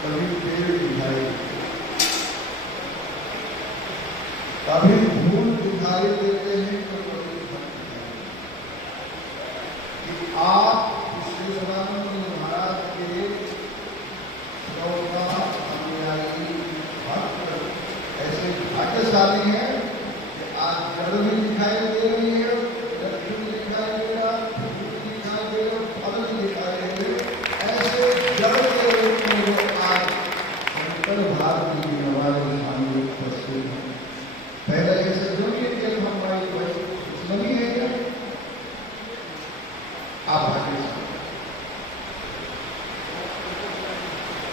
कभी पेड़ दिखाई देते, कभी फूल दिखाई देते हैं तो कभी फल दिखाई देते हैं। कि आप श्री सदानंद महाराज के अनुयायी भक्त ऐसे भाग्यशाली हैं कि आज जड़ भी दिखाई दे रही है, लक्ष्मी दिखाई दे रहा, फूल दिखाई दे रहा, फल दिखाई दे रहे, ऐसे जड़ के रूप में जो आज शंकर भारती जी हमारे सामने उपस्थित हैं। पहले ऐसे जो भी थे हमारे कुछ नहीं है क्या? आप भाग्यशाली।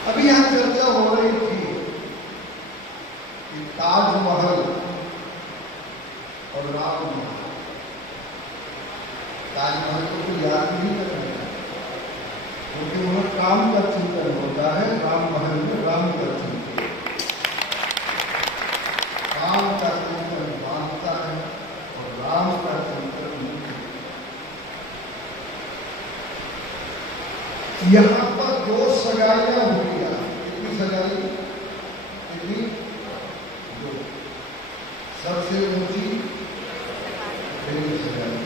अभी यहां चर्चा हो रही थी कि ताजमहल और राममहल, ताजमहल को कोई याद नहीं करता क्योंकि वह काम का चिंतन होता है, राममहल में राम का चिंतन, काम का चिंतन मानता है और राम का चिंतन नहीं। यहाँ पर दो सगाइयां हुई, कितनी सगाई? कितनी? दो। सबसे ऊंची पहली सगाई।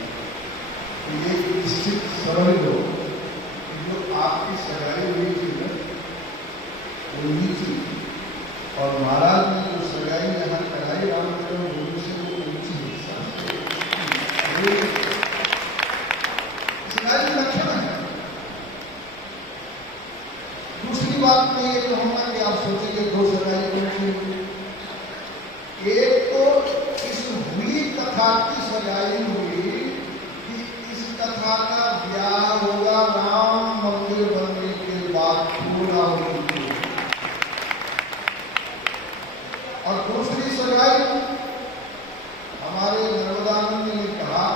तो ये निश्चित समझ लो कि जो आपकी सगाई हुई थी ना, वो नीची, और महाराज ने जो सगाई यहाँ कराई रामचंद्र भूमि से, वो ऊंची हिस्सा सगाई लक्षण है। दूसरी बात मैं ये कहूंगा कि आप सोचिए दो सगाई कौन सी हुई? एक तो इस हुई कथा की सगाई हुई कि इस कथा का ब्याह होगा राम मंदिर बनने के बाद पूरा होगी, और दूसरी सगाई हमारे नर्मदानंद ने कहा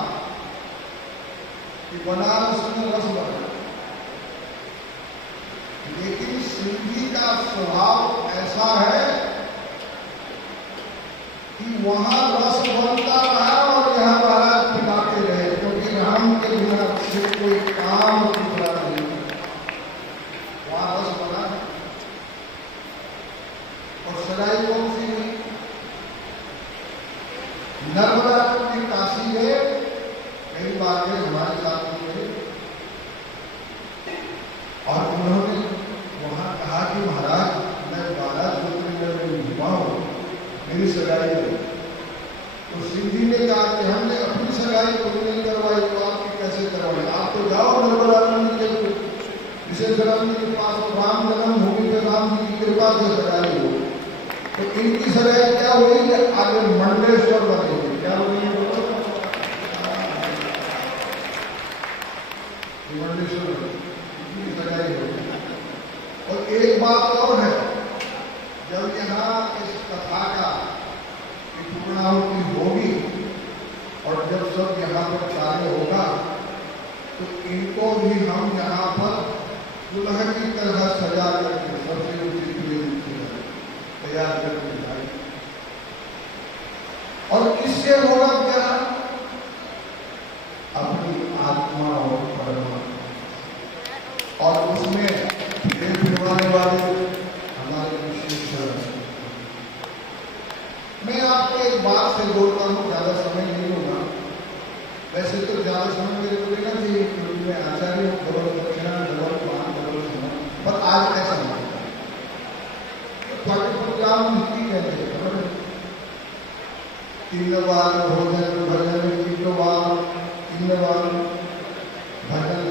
कि बनारस में रस बना, लेकिन सिंधी का स्वभाव ऐसा है कि वहां रस बनता रहा और यहाँ महाराज पिटाते रहे, क्योंकि राम के बिना से कोई काम दूसरा नहीं। वहां रस बना। और सगाई कौन सी हुई? नर्मदा की काशी गए, कई बार गए, हमारे साथ गए, और उन्होंने वहां कहा कि महाराज मैं 12 ज्योतिर्लिंग में घुमा हूं, मेरी सगाई है। तो सिंधी ने कहा कि हमने अपनी सगाई को नहीं करवाई, तो आपकी कैसे करवाई? आप तो जाओ नर्मदानंद के विशेषानंद के पास, और राम जन्म भूमि पे राम जी की कृपा से सगाई हो। तो इनकी सगाई क्या हुई कि आगे मंडलेश्वर बनेगी। क्या हुई? मंडलेश्वर सगाई हो। और एक बात और है, जब यहाँ इस कथा का पूर्णाहुति होगी और जब सब यहाँ पर कार्य होगा, तो इनको भी हम यहाँ पर दुल्हन की तरह सजा करके सबसे ऊंची तैयार करके जाए। और किससे होगा क्या? अपनी आत्मा और परमात्मा, और उसमें फिरवाने वाले हमारे विशेष। मैं आपको एक बात से बोलता हूँ, ज्यादा समय नहीं होगा। वैसे तो ज्यादा समय मेरे को लेना चाहिए क्योंकि मैं आचार्य हूँ, डबल दक्षिणा, डबल पान, डबल समय, पर आज ऐसा नहीं होता। प्रोग्राम नीति कहते हैं, 3 बार भोजन भजन, 3 बार 3 बार भजन,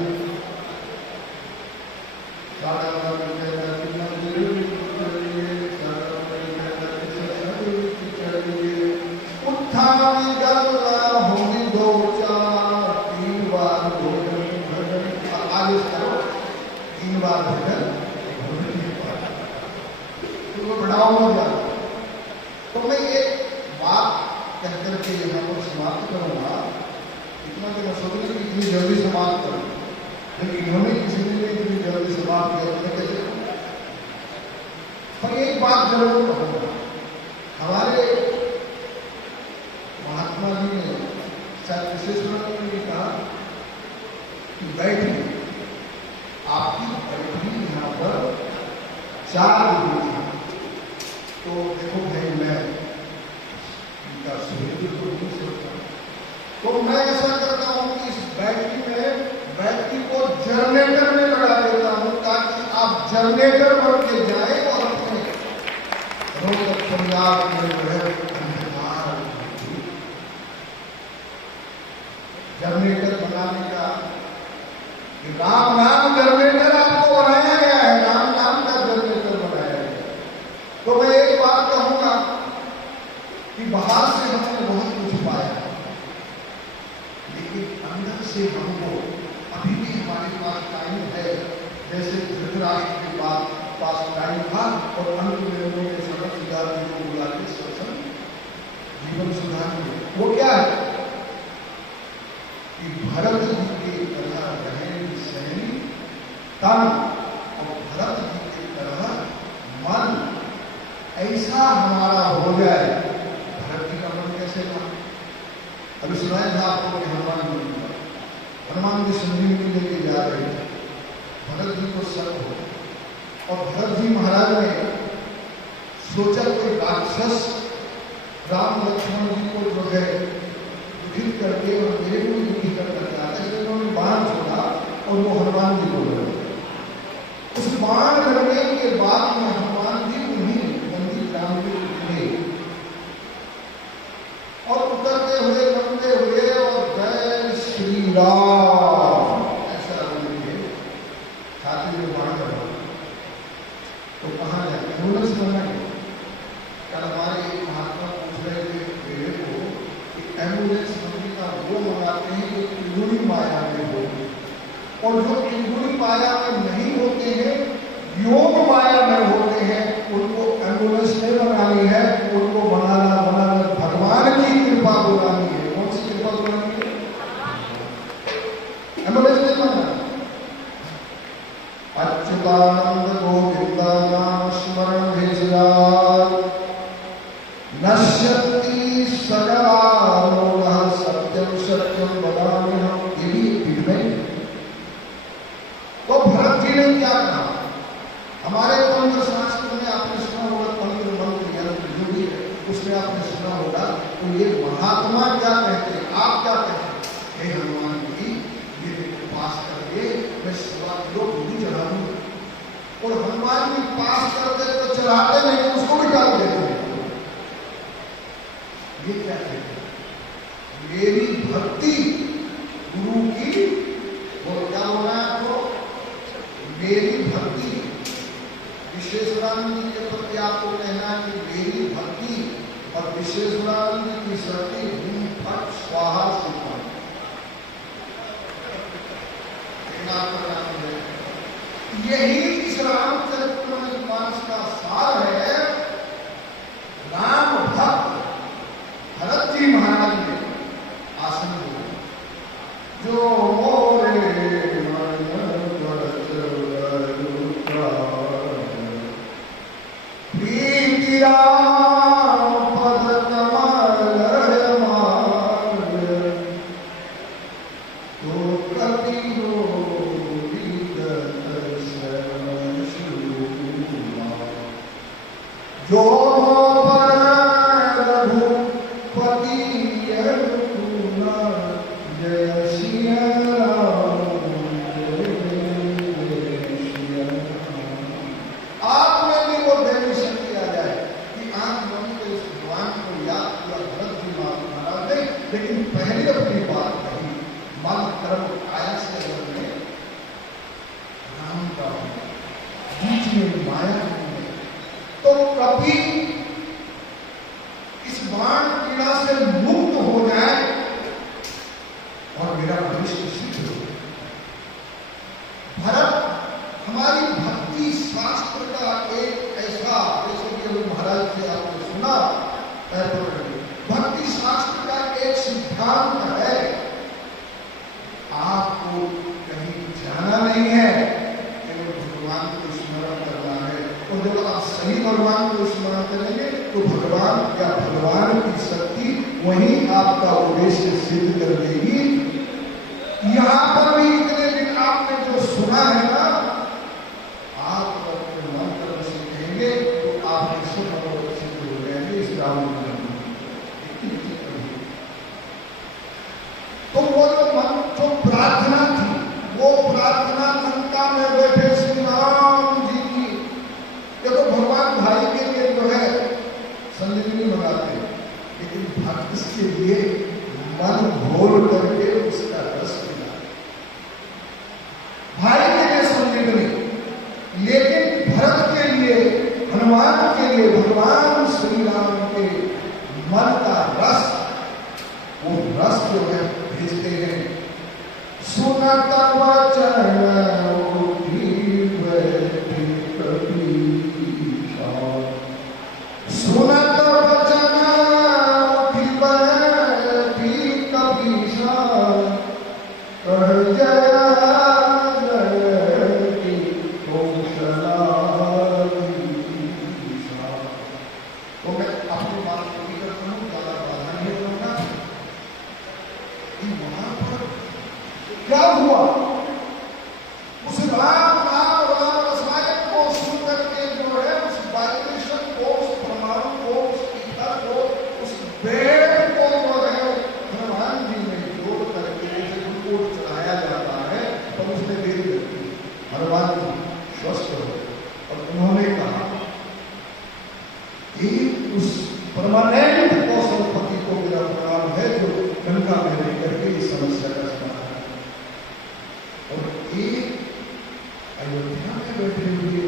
तो मैं एक बात कहकर के यहाँ पर समाप्त करूंगा। इतना कि मैं सोच रही इतनी जल्दी समाप्त करूँ, लेकिन इन्होंने किसी ने इतनी जल्दी समाप्त किया, मैं कैसे करूँ? पर एक बात जरूर कहूँगा, हमारे महात्मा जी ने शायद विशेषण में भी कहा कि बैठिए, आपकी बैठनी यहाँ पर 4 डिग्री है। तो देखो भाई, मैं इनका सूर्य को नहीं सोचता, तो मैं ऐसा करता हूँ कि इस बैटरी को जनरेटर में लगा देता हूँ, ताकि आप जनरेटर बन के जाए और अपने रोग पंजाब में जो है अंधकार जनरेटर बनाने का राम नाम जनरेटर आपको बनाया गया है, राम नाम का जनरेटर बनाया गया है। तो मैं एक बात कहूंगा कि बाहर से हमने बहुत कुछ पाया, लेकिन अंदर से हमको अभी भी हमारे पास टाइम है। जैसे धृतराष्ट्र के पास टाइम था और अंत में उन्होंने सड़क सुधार को बुला के सत्संग जीवन सुधार किया। वो क्या है कि भरत जी की तरह रहन सहन तन और भरत जी की तरह मन ऐसा हमारा हो जाए। भरत जी का मन कैसे था? अभी सुनाया था आपको कि हनुमान जी संजीवनी लेके जा रहे थे, भरत जी को शक हो और भरत जी महाराज ने सोचा कोई राक्षस राम लक्ष्मण जी को जो है दुखित करके और मेरे को भी दुखी करना चाहता है, उन्होंने बाण छोड़ा और वो हनुमान जी को लगा। उस बाण लगने के बाद में हनुमान जी उन्हीं मंदिर ग्राम में उतरे और उतरते हुए बनते हुए और जय श्री राम ऐसा बोलेंगे, छाती में बाण लगा। तो कहाँ जाए एम्बुलेंस बनाए? कल हमारे एक महात्मा पूछ रहे थे मेरे को कि एम्बुलेंस कंपनी का वो मंगाते हैं जो त्रिगुणी माया में हो, और जो त्रिगुणी माया में नहीं होते हैं, योग माया में होते हैं, उनको एम्बुलेंस नहीं बनानी है, उनको बनाना भगवान की कृपा बुलानी है। कौन सी कृपा बुलानी है? एम्बुलेंस नहीं बनाना। अच्युतानंद गोविंदा नाम स्मरण भेजला नश्यन्ति सकला रोगः सत्यम सत्यम वदाम्यहम्। ये भी एक विधि। तो भरत जी ने क्या कहा? हमारे तंत्र शास्त्र में आपने सुना होगा, तंत्र मंत्र यंत्र जो भी है उसमें आपने सुना होगा। तो ये महात्मा क्या कहते हैं, आप क्या कहते हैं? हे हनुमान जी, ये मेरे पास करके मैं 1.25 किलो दूधी चढ़ा दूंगा। और हनुमान जी पास करते तो चढ़ाते नहीं, उसको भी डाल देते हैं। ये क्या कहते हैं? मेरी भक्ति गुरु की, और क्या बोला है आपको? मेरी भक्ति। विश्वेश्वरानंद जी के प्रति आपको कहना है कि मेरी भक्ति और विश्वेश्वरानंद जी की शक्ति भूमि फट स्वाहा से यही इस रामचरितमानस का सार है। राम भक्त भरत जी महाराज ने आसन दिया, जो मोरे प्रीतिया पद कमल तो कपि जो रघुपति जय सिया राम। आप में भी वो दैवी शक्ति आ जाए कि आंख बंद के उस भगवान को याद किया भरत जी महाराज ने, लेकिन पहले अपनी बात कही मन कर्म काया से बदले राम का बीच में माया है। तो कभी इस बाण पीड़ा से मुक्त हो जाए और मेरा भविष्य सिद्ध हो। भरत हमारी भक्ति शास्त्र का एक ऐसा, जैसे कि महाराज से आपने सुना, भक्ति शास्त्र का एक सिद्धांत है। आपको कहीं जाना नहीं है, केवल भगवान को स्मरण करना है। और जब आप सही भगवान को स्मरण करेंगे तो भगवान या भगवान की शक्ति वहीं आपका उद्देश्य सिद्ध कर देगी। यहाँ पर भी इतने सुनत वचन उठी बैठी कपीसा। सुनत वचन उठी बैठी कपीसा। कह जया जयति कौशलाधीशा। तो मैं अपनी बात पूरी करता हूँ, ज्यादा बाधा नहीं करूंगा। वहां पर क्या हुआ? उस राम नाम राम रसायन को सुन करके जो है उस वाइब्रेशन को, उस परमाणु को, उस ईथर को, उस वेद को जो है हनुमान जी ने जोड़ करके जैसे उनको चढ़ाया जाता है, तब उसने देरी करती हनुमान जी स्वस्थ हो। और उन्होंने कहा कि उस परमानेंट कौशलपति को मेरा प्रणाम है जो लंका में रह करके इस समस्या का समाधान। और एक अयोध्या में बैठे हुए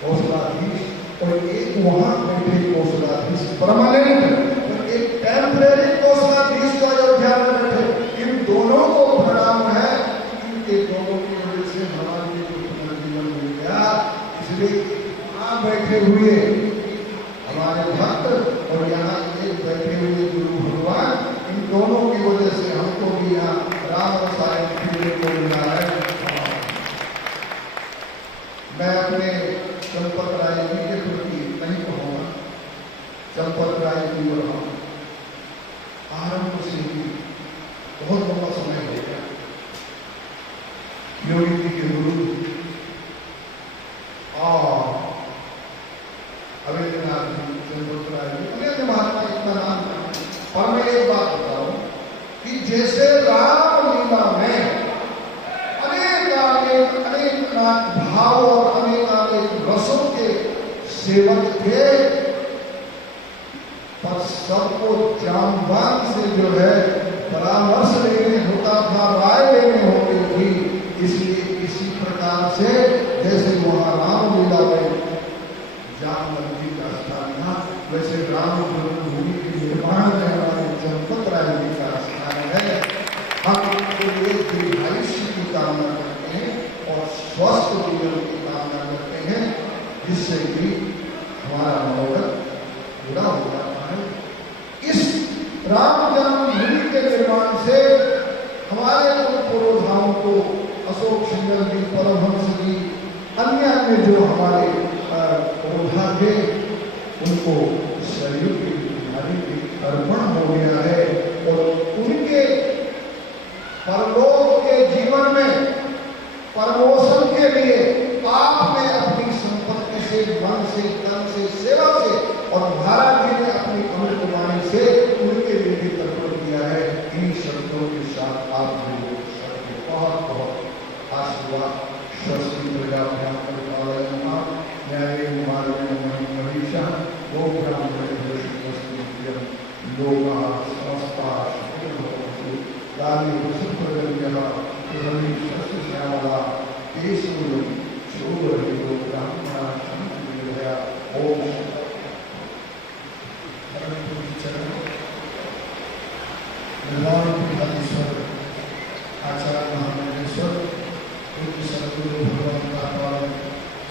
कौशलाधीश और एक वहां बैठे कौशलाधीश, परमानेंट और एक टेम्परेरी कौशलाधीश जो अयोध्या में बैठे, इन दोनों को प्रणाम है। इनके दोनों की वजह से हमारे को पुनर्जीवन मिल गया। इसलिए वहां बैठे हुए हमारे भक्त और यहाँ एक बैठे हुए गुरु भगवान, इन दोनों की वजह से हमको भी यहाँ राम रसायन पीने को मिला है। मैं अपने चंपत राय जी के प्रति नहीं कहूँगा, चंपत राय जी और हम आरंभ से ही बहुत लंबा समय हो गया योगी जी के गुरु और अवेद्यनाथ जी, चंद्रनाथ जी, अनेक महात्मा इतना नाम। और मैं एक बात बताऊं कि जैसे रामलीला में अनेक भाव और अनेक रसों के सेवक थे, पर सबको जामवान से जो है परामर्श लेने होता था, राय लेने होती थी। इसलिए इसी प्रकार से जैसे वहां रामलीला में जामवंती का स्थान था, वैसे राम जन्मभूमि के निर्माण में हमारे चंपत राय जी का स्थान है। हम उनके लिए दीर्घायुष्य की कामना करते हैं और स्वस्थ जीवन की कामना करते हैं, जिससे कि हमारा मनोरथ पूरा हो जाता है। इस राम जन्मभूमि के निर्माण से हमारे पूर्वधामों को अशोक सिंगल जी, परमहंस जी, अन्य जो हमारे पौधा थे, उनको शरीर की बीमारी के अर्पण हो गया है। और उनके परलोक के जीवन में प्रमोशन के लिए आपने अपनी संपत्ति से, मन से, तन से, सेवा से और महाराज जी ने अपनी अमृत वाणी से उनके लिए भी तर्पण किया है। इन शब्दों के साथ आप बहुत बहुत आशीर्वाद स्वस्ति प्रजाभ्याम परिपालयन्नां न्यायेन मार्गेण महीं महीषा गो ब्राह्मणेभ्यः शुभमस्तु लोकाः समस्ताः सुखिनो भवन्तु। काले सुप्रजन्यः पृथ्वी सस्यश्यामला केशूलं शोभरहितो ब्राह्मणाः सन्तु निर्भया। ओम भगवान पीठाधीश्वर आचार्य महामंडलेश्वर पूज्य सदगुरु भगवान का पावन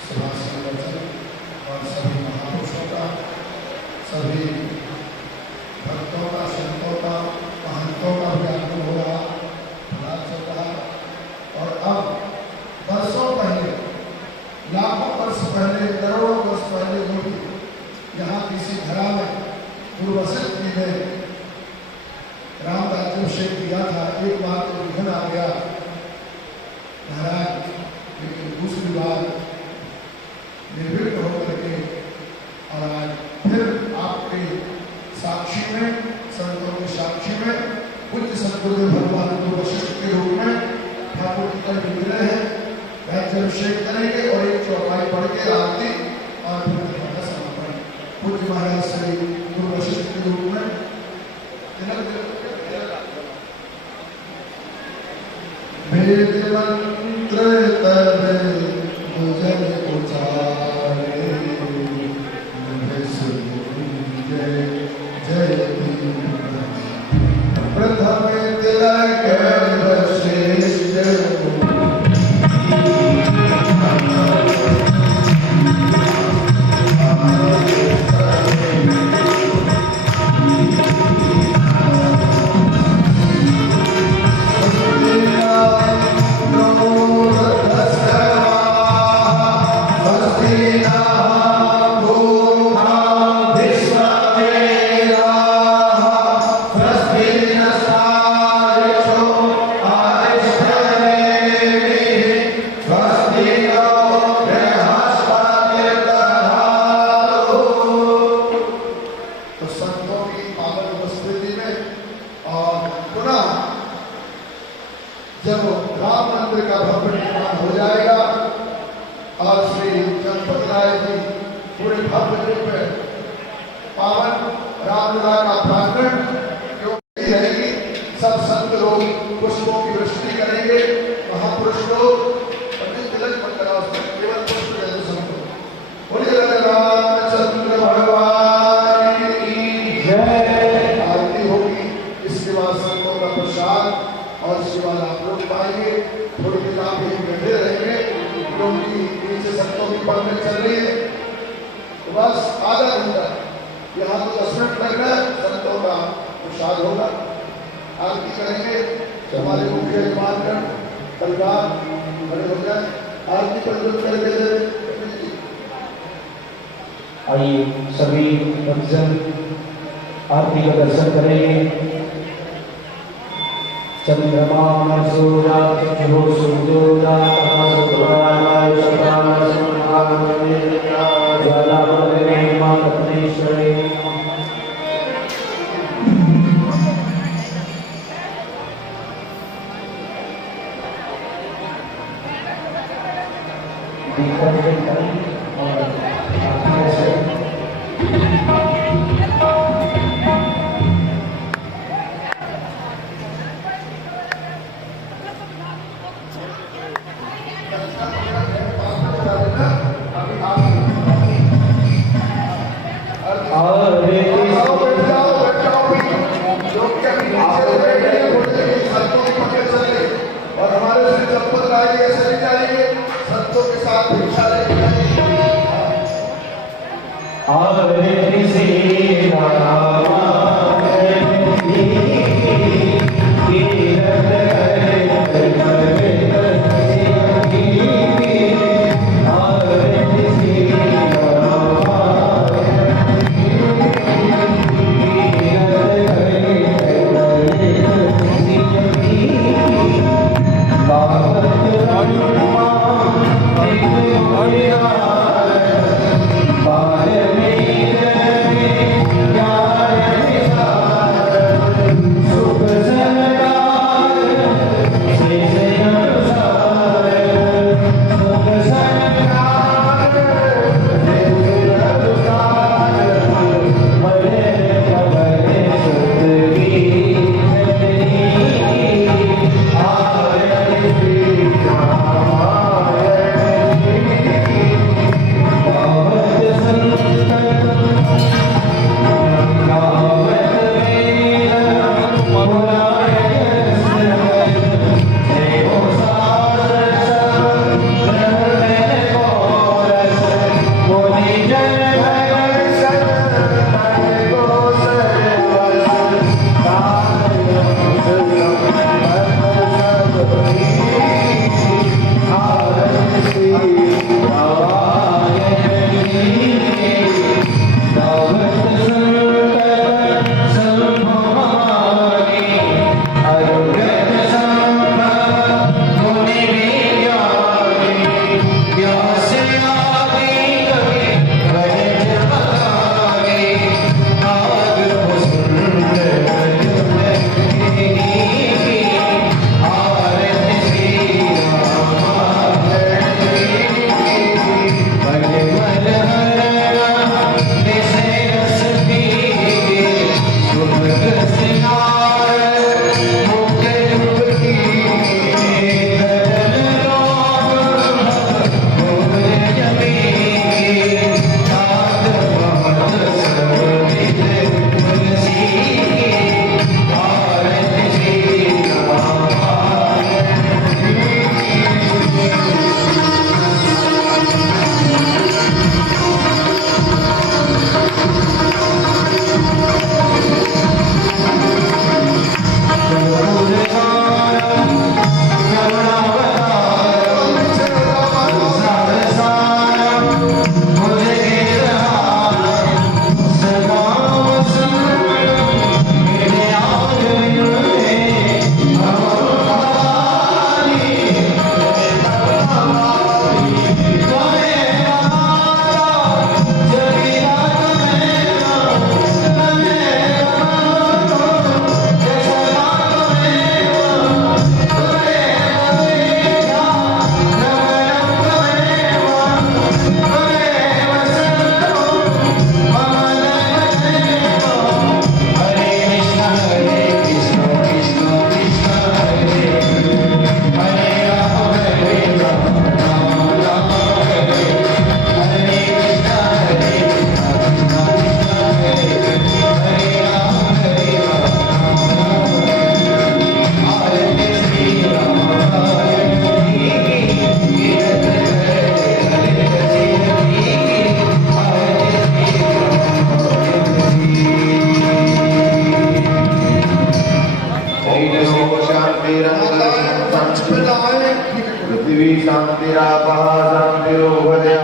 सभा संगठन और सभी महापुरुषों का, सभी भक्तों का, संतों का, महंतों का भी आगमन हो रहा, लाभ चल रहा। और अब वर्षों पहले, लाखों वर्ष पहले, करोड़ों वर्ष पहले जो भी यहाँ किसी घरा में पूर्वसित जी ने राम राज्याभिषेक किया था, एक बार तो विघ्न आ गया महाराज, लेकिन दूसरी बार निर्विघ्न होकर के और आज फिर आपके साक्षी में, संतों के साक्षी में पूज्य सदगुरुदेव भगवान को वशिष्ठ के रूप में ठाकुर जी कल मिल रहे हैं, राज्याभिषेक करेंगे और एक चौपाई पढ़ के आरती और फिर समर्पण पूज्य महाराज श्री गुरु वशिष्ठ के रूप में वेद मंत्र तब भजन उचारे जय जय प्रथम तिलक बसे जब राम मंदिर का भव्य निर्माण हो जाएगा और श्री चंपत राय जी पूरे भव्य रूप में पावन रामलीला का प्रांगण क्योंकि रहेगी, सब संत लोग पुष्पों की वृष्टि करेंगे, महापुरुष लोग पंडित तिलक मत कराओ, केवल पुष्प दे दो सबको। बोलिए रामचंद्र भगवान की जय। आरती होगी, इसके बाद संतों का प्रसाद और इसके बाद आप लोग पाएंगे। थोड़ी देर आप यहीं बैठे रहेंगे, क्योंकि नीचे संतों की पंक्ति चल रही है। तो बस आधा घंटा, यहाँ तो 10 मिनट लग रहा है, संतों का प्रसाद होगा, आरती करेंगे। हमारे मुख्य यजमानगण परिवार बड़े हो जाए, आरती प्रज्वलित करके दे। आइए सभी भक्तजन आरती का दर्शन करेंगे। चंद्रमा सूर्या जो सूर्योदय और हमारे श्री चंपत राय जी ऐसे नहीं जाएंगे, संतों के साथ भिक्षा लेके जाएंगे। शांतिरापः शांतिरो